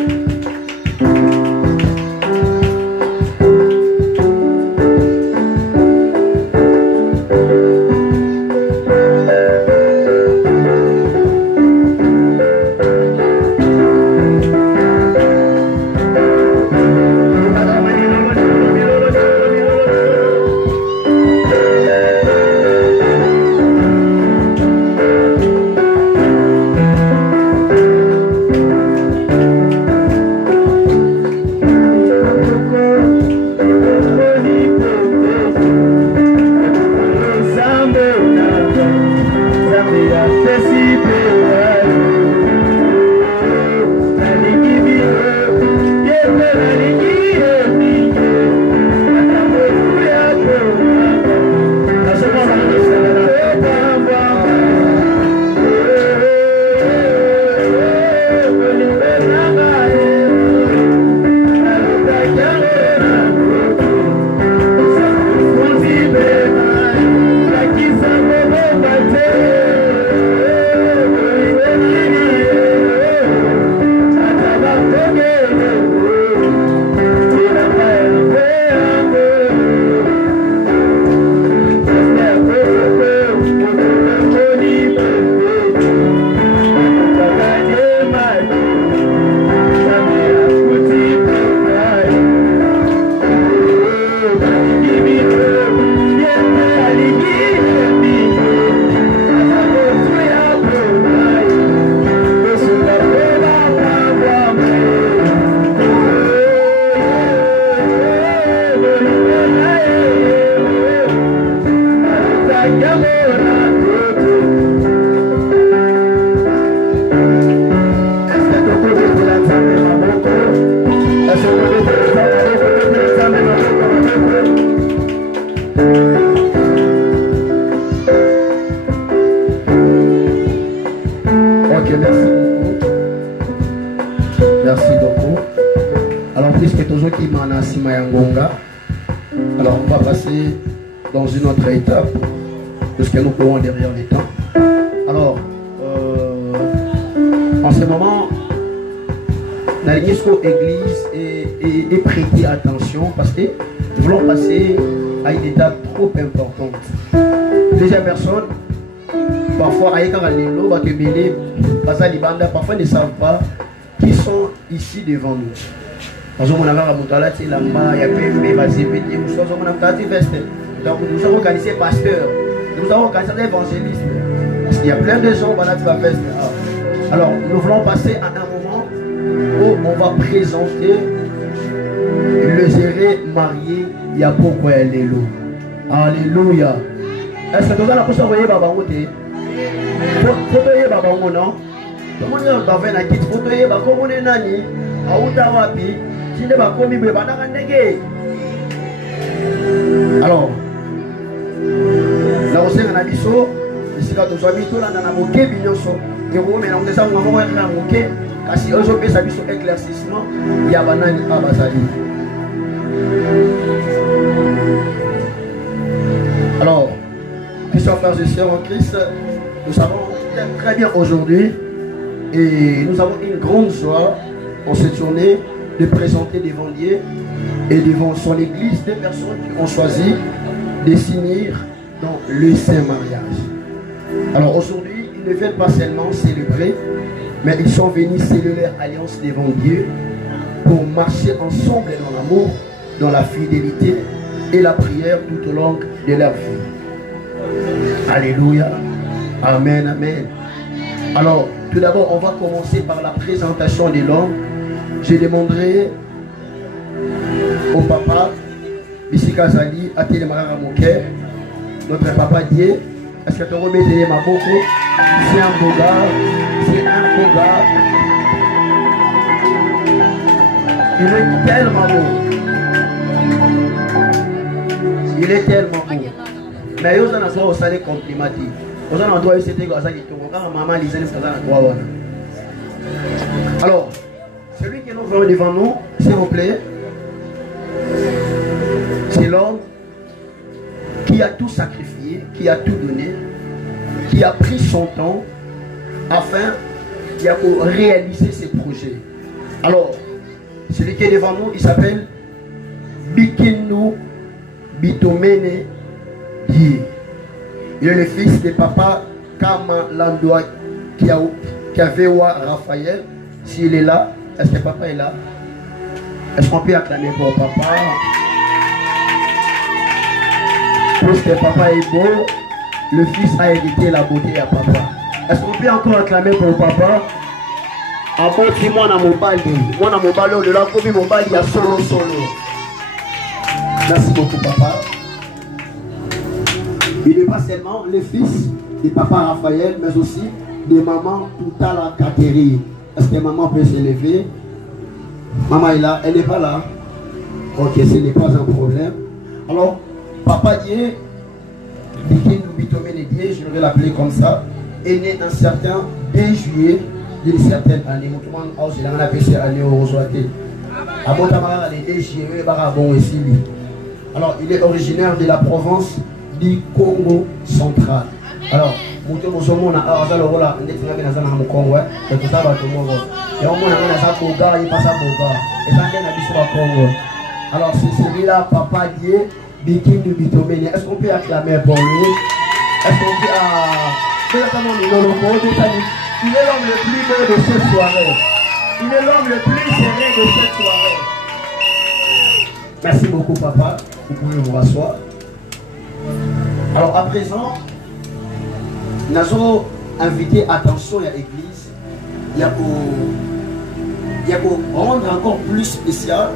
Merci beaucoup. Alors, puisque toujours qui m'en a Simayangonga, alors on va passer dans une autre étape de ce que nous pouvons derrière les temps. Alors, en ce moment, la l'Église et prêter attention parce que nous voulons passer à une étape trop importante. Plusieurs personnes, parfois, parfois ne savent pas qui sont ici devant nous. Donc nous avons organisé pasteur, nous avons organisé évangéliste. Parce qu'il y a plein de gens qui vont faire. Alors nous voulons passer à un moment où on va présenter le géré marié Yaboko Elelo. Alléluia. Est-ce que vous avez la personne qui Baba Moté? Photo Baba Mono. Comment on va faire la petite photo Baba comme on est nani? Aouta wapi? Qui ne va pas commis Baba Nagandege? Alors, là aussi on a dit ça. Ici quand nous avons tout là dans la moquée bignoso. Et vous mélangez ça on va voir la moquée. Car si aujourd'hui ça dit sur éclaircissement, il y a banani abasali. Alors, chers frères et sœurs en Christ, nous savons très bien aujourd'hui et nous avons une grande joie en cette journée de présenter devant Dieu et devant son église des personnes qui ont choisi de s'unir dans le Saint Mariage. Alors aujourd'hui, ils ne viennent pas seulement célébrer, mais ils sont venus sceller leur alliance devant Dieu pour marcher ensemble dans l'amour, dans la fidélité et la prière tout au long de leur vie. Alléluia. Amen, amen. Alors, tout d'abord, on va commencer par la présentation de l'homme. Je demanderai au papa, Bissika Zali, Atele Marara Moké, notre papa Dieu. Est-ce que tu remets les Maboko? C'est un beau gars, c'est un beau gars. Il est tellement beau. Il est tellement beau. Mais vous avez droit au salaire complimenté. Vous avez droit à ce que vous avez maman lisez le salaire. Alors, celui qui nous voit devant nous, s'il vous plaît, c'est l'homme qui a tout sacrifié, qui a tout donné, qui a pris son temps afin de réaliser ses projets. Alors, celui qui est devant nous, il s'appelle Bikinu Bitomene Dié. Il est le fils de papa Kama Landoa Kiavewa Raphaël. S'il est là, est-ce que papa est là? Est-ce qu'on peut acclamer pour papa? Puisque papa est beau, le fils a hérité la beauté à papa. Est-ce qu'on peut encore acclamer pour papa? Aboti mwana mobali, le lakobi mobali ya solo. Merci beaucoup papa. Il n'est pas seulement le fils de papa Raphaël, mais aussi de maman Toutala Kateri. Est-ce que maman peut se lever? Maman est là, elle n'est pas là. Ok, ce n'est pas un problème. Alors, papa Dieu, je vais l'appeler comme ça, est né un certain 2 juillet d'une certaine année. Alors, il est originaire de la province du Congo central. Alors, alors c'est celui-là, papa Dieu, Bikinu Bitomene. Est-ce qu'on peut acclamer pour lui? Est-ce qu'on peut... Il est l'homme le plus beau de cette soirée. Il est l'homme le plus serré de cette soirée. Merci beaucoup papa. Vous pouvez vous rasseoir. Alors à présent, nous avons invité attention à l'église. Il y a pour rendre encore plus spécial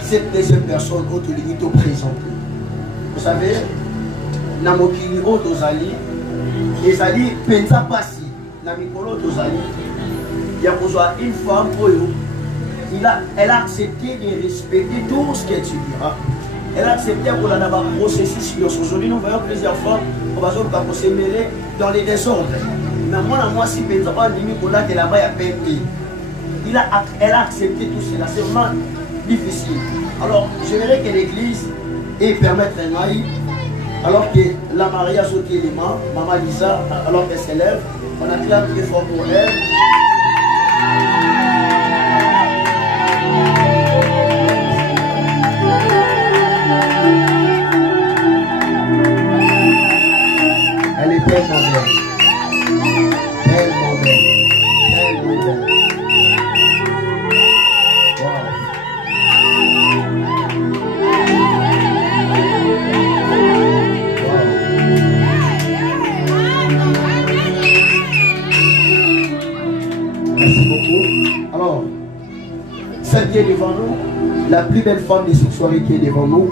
cette deuxième personne autre limite au présenter. Vous savez, Namokili Otozali, les alliés pensa passi, Namikolo Otozali, il y a besoin une femme elle a accepté de respecter tout ce qu'elle subira. Elle a accepté pour la processus. Aujourd'hui, nous voyons plusieurs fois, on va se mêler dans les désordres. Mais moi, si pensa pas limite pour là que là-bas il y a peine. elle a accepté tout cela. C'est vraiment difficile. Alors, j'aimerais que l'église ait permettre un aïe, alors que la Maria sauté les mains, Maman Lisa, alors qu'elle s'élève, on acclame très fort pour elle. Elle est tellement belle. Tellement belle. Tellement belle. Wow. Merci beaucoup. Alors, celle qui est devant nous, la plus belle femme de cette soirée qui est devant nous,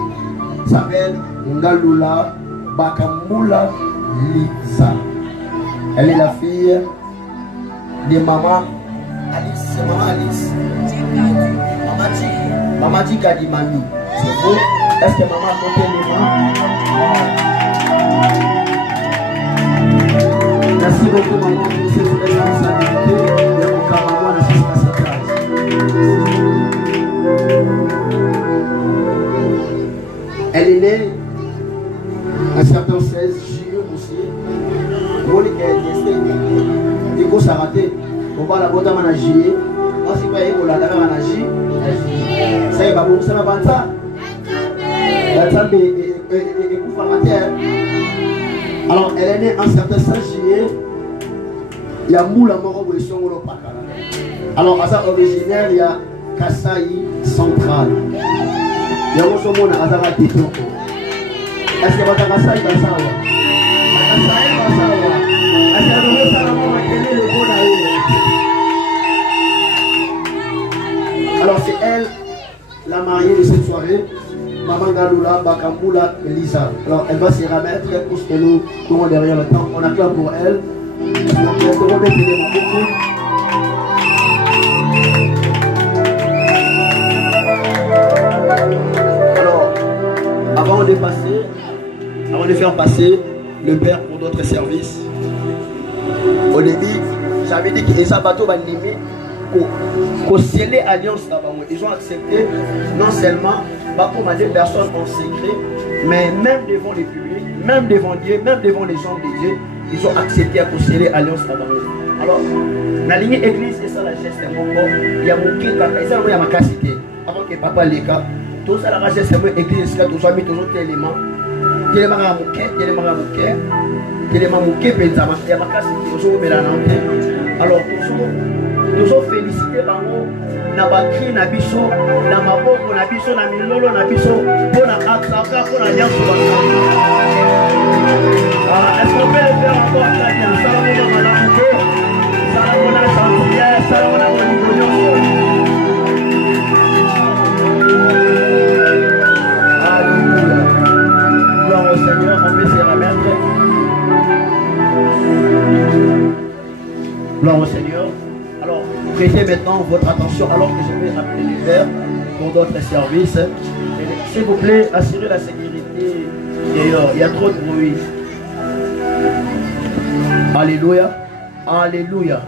s'appelle Ngalula Bakamula Lisa. Elle est la fille de Maman Alice. C'est Maman Alice. Maman Dika dit Mami. C'est vous? Est-ce que Maman a compté les mains? Merci beaucoup Maman pour cette responsabilité. Et mon camarade assiste à cette classe. Elle est née un certain 16 juillet aussi. Il faut s'arrêter. On va la boîte à manager. Moi, si pas il la manager. Ça y va bon, ça va pas ça. La table est alors, elle est née un certain 16 juillet. Il y a Moula Moro et son Pakala. Alors, à sa originaire, il y a Kasaï Central. Il y a aussi mon Azara Titoko. Est-ce que votre Kasaï va savoir? Kasaï va savoir. Est-ce que vous savez quel est le bon aïe? Alors, c'est elle, la mariée de cette soirée. Maman Galula Bakamula Lisa. Alors, elle va s'y remettre pour ce que nous courons derrière le temps. On acclame pour elle. Alors, avant de faire passer le père pour d'autres services, au début, j'avais dit que ça bateau va animer pour sceller l'alliance là-bas. Ils ont accepté non seulement comme des personnes en secret, mais même devant les publics, même devant Dieu, même devant les gens de Dieu, ils ont accepté à sceller l'alliance là-bas. Alors, la ligne église, et ça la geste est mon corps, il y a mon kit, et ça il y a ma capacité. Avant que papa les cas, tout ça la geste est mon église, tout ça mis toujours tes éléments. Tellement à mon cœur, tellement à mon cœur, tellement à mon cœur, il y a ma capacité, toujours mélange. Alors, toujours féliciter par vous. Na bakri na biso na maboko na biso na milolo na biso pour na ataka pour na alliance. Est-ce qu'on peut le faire encore à la bien? Salamona Malamouké, Salamona Saint-Pierre, Salamona Monigonion. Alléluia. Gloire au Seigneur, on peut se remettre. Gloire au Seigneur. Alors, prêtez maintenant votre attention alors que je vais appeler les verres pour d'autres services. S'il vous plaît, assurez la sécurité d'ailleurs. Il y a trop de bruit. Alléluia. Alléluia.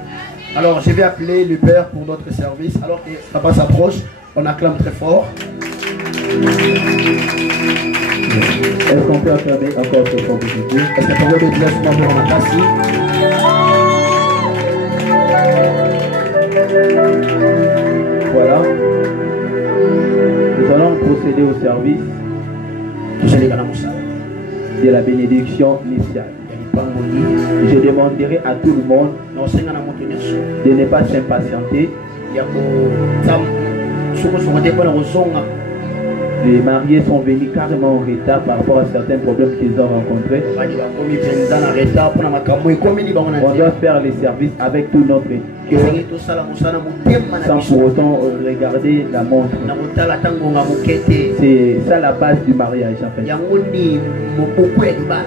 Alors, je vais appeler le Père pour d'autres services. Alors que papa s'approche, on acclame très fort. Est-ce qu'on peut acclamer encore ce fort de Dieu? Est-ce que vous pouvez mettre la main en assis? Voilà. Nous allons procéder au service de la bénédiction initiale. Je demanderai à tout le monde de ne pas s'impatienter. Les mariés sont venus carrément en retard par rapport à certains problèmes qu'ils ont rencontrés. On doit faire les services avec tout notre cœur, sans pour autant regarder la montre. C'est ça la base du mariage en fait.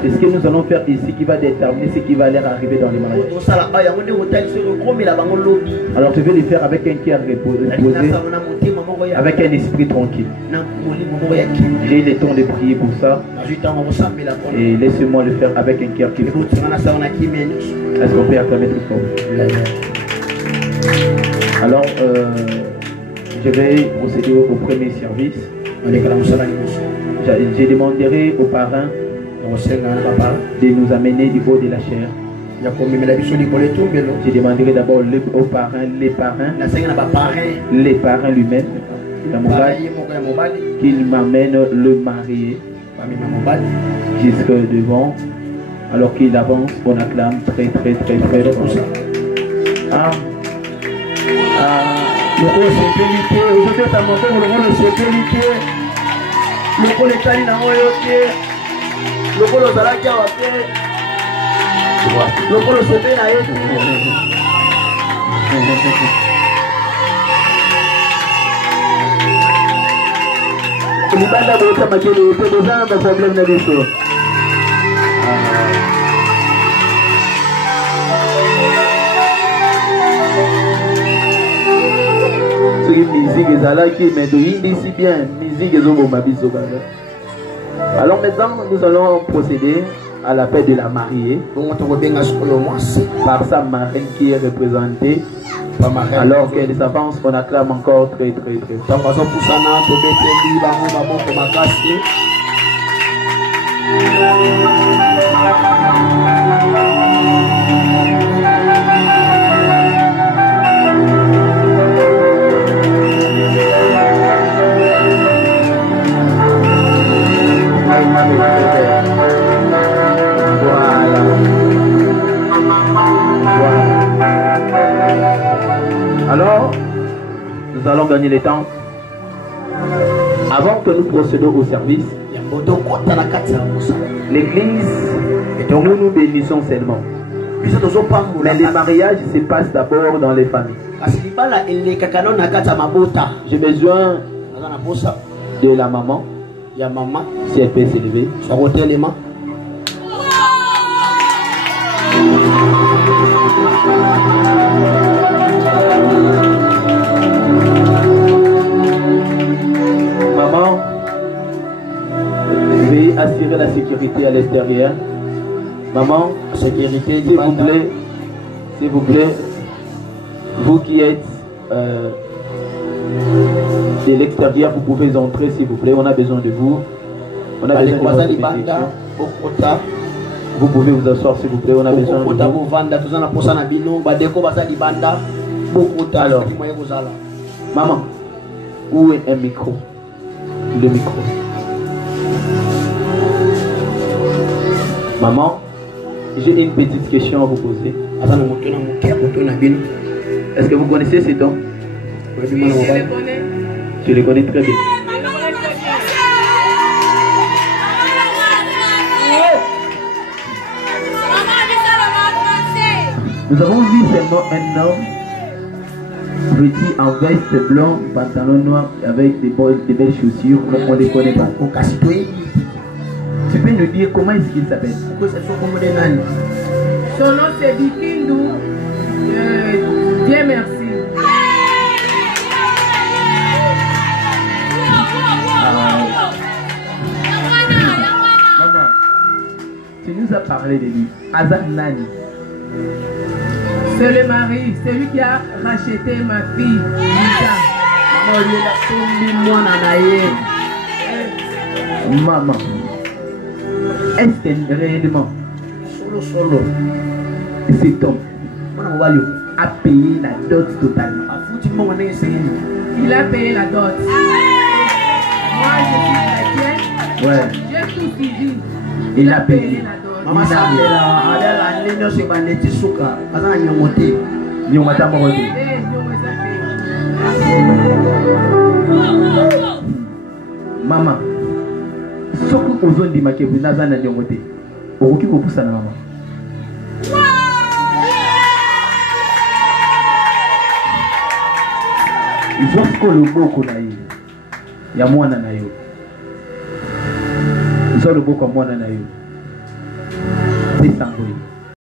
C'est ce que nous allons faire ici qui va déterminer ce qui va leur arriver dans les mariages. Alors je vais le faire avec un cœur reposé, avec un esprit tranquille. J'ai le temps de prier pour ça. Et laissez-moi le faire avec un cœur qui repose. Est-ce qu'on peut acclamer tout le monde? Alors, je vais procéder au premier service. Je demanderai aux parrains de nous amener du haut de la chair. Je demanderai d'abord aux parrains, les parrains lui-même, qu'ils m'amènent le marié jusque devant. Alors qu'il avance, on acclame très fort. Ah. Le sécurité, aujourd'hui à mon tour, le sécurité, le pôle étali dans mon yoke, le pôle aux alaki à waké, le pôle au sécurité na yoke. Il va d'abord ça maquiller les peu de gens, mais problème n'a pas de musique mais si bien musique alors maintenant nous allons procéder à la paix de la mariée par sa marraine qui est représentée. Alors qu'elle s'avance, on acclame encore très Alors, nous allons gagner le temps. Avant que nous procédons au service, l'église, nous bénissons seulement. Mais les mariages se passent d'abord dans les familles. J'ai besoin de la maman, si elle peut s'élever. Maman, veuillez assurer la sécurité à l'extérieur. Maman, sécurité, s'il vous plaît, vous qui êtes de l'extérieur, vous pouvez entrer, s'il vous plaît. On a besoin de vous. On a besoin de votre bénédiction. Vous pouvez vous asseoir, s'il vous plaît. On a besoin de vous. Alors, maman, où est un micro? Le micro. Maman, j'ai une petite question à vous poser. Est-ce que vous connaissez ces dons? Oui, je les connais. Je les connais très bien. Nous avons vu seulement un homme vêtu en veste blanc, pantalon noir avec des belles chaussures, mais on ne les connaît pas. Tu peux nous dire comment est-ce qu'il s'appelle? Son nom c'est Bikindu. Dieu merci. Maman, tu nous as parlé de lui. Azan Nani. C'est le mari, c'est lui qui a racheté ma fille. Maman, est-ce que réellement cet homme a payé la dot totalement? Il a payé la dot. Moi je suis chrétienne. Ouais. J'ai tout suivi. Il a payé la dot. Maman Maman, ce que vous avez dit, que vous n'avez pas dit, vous avez dit, maman. Lorsque le beau qu'on a eu, il y a moins d'anaïo. Lorsque le beau comme moi d'anaïo, c'est sanguin.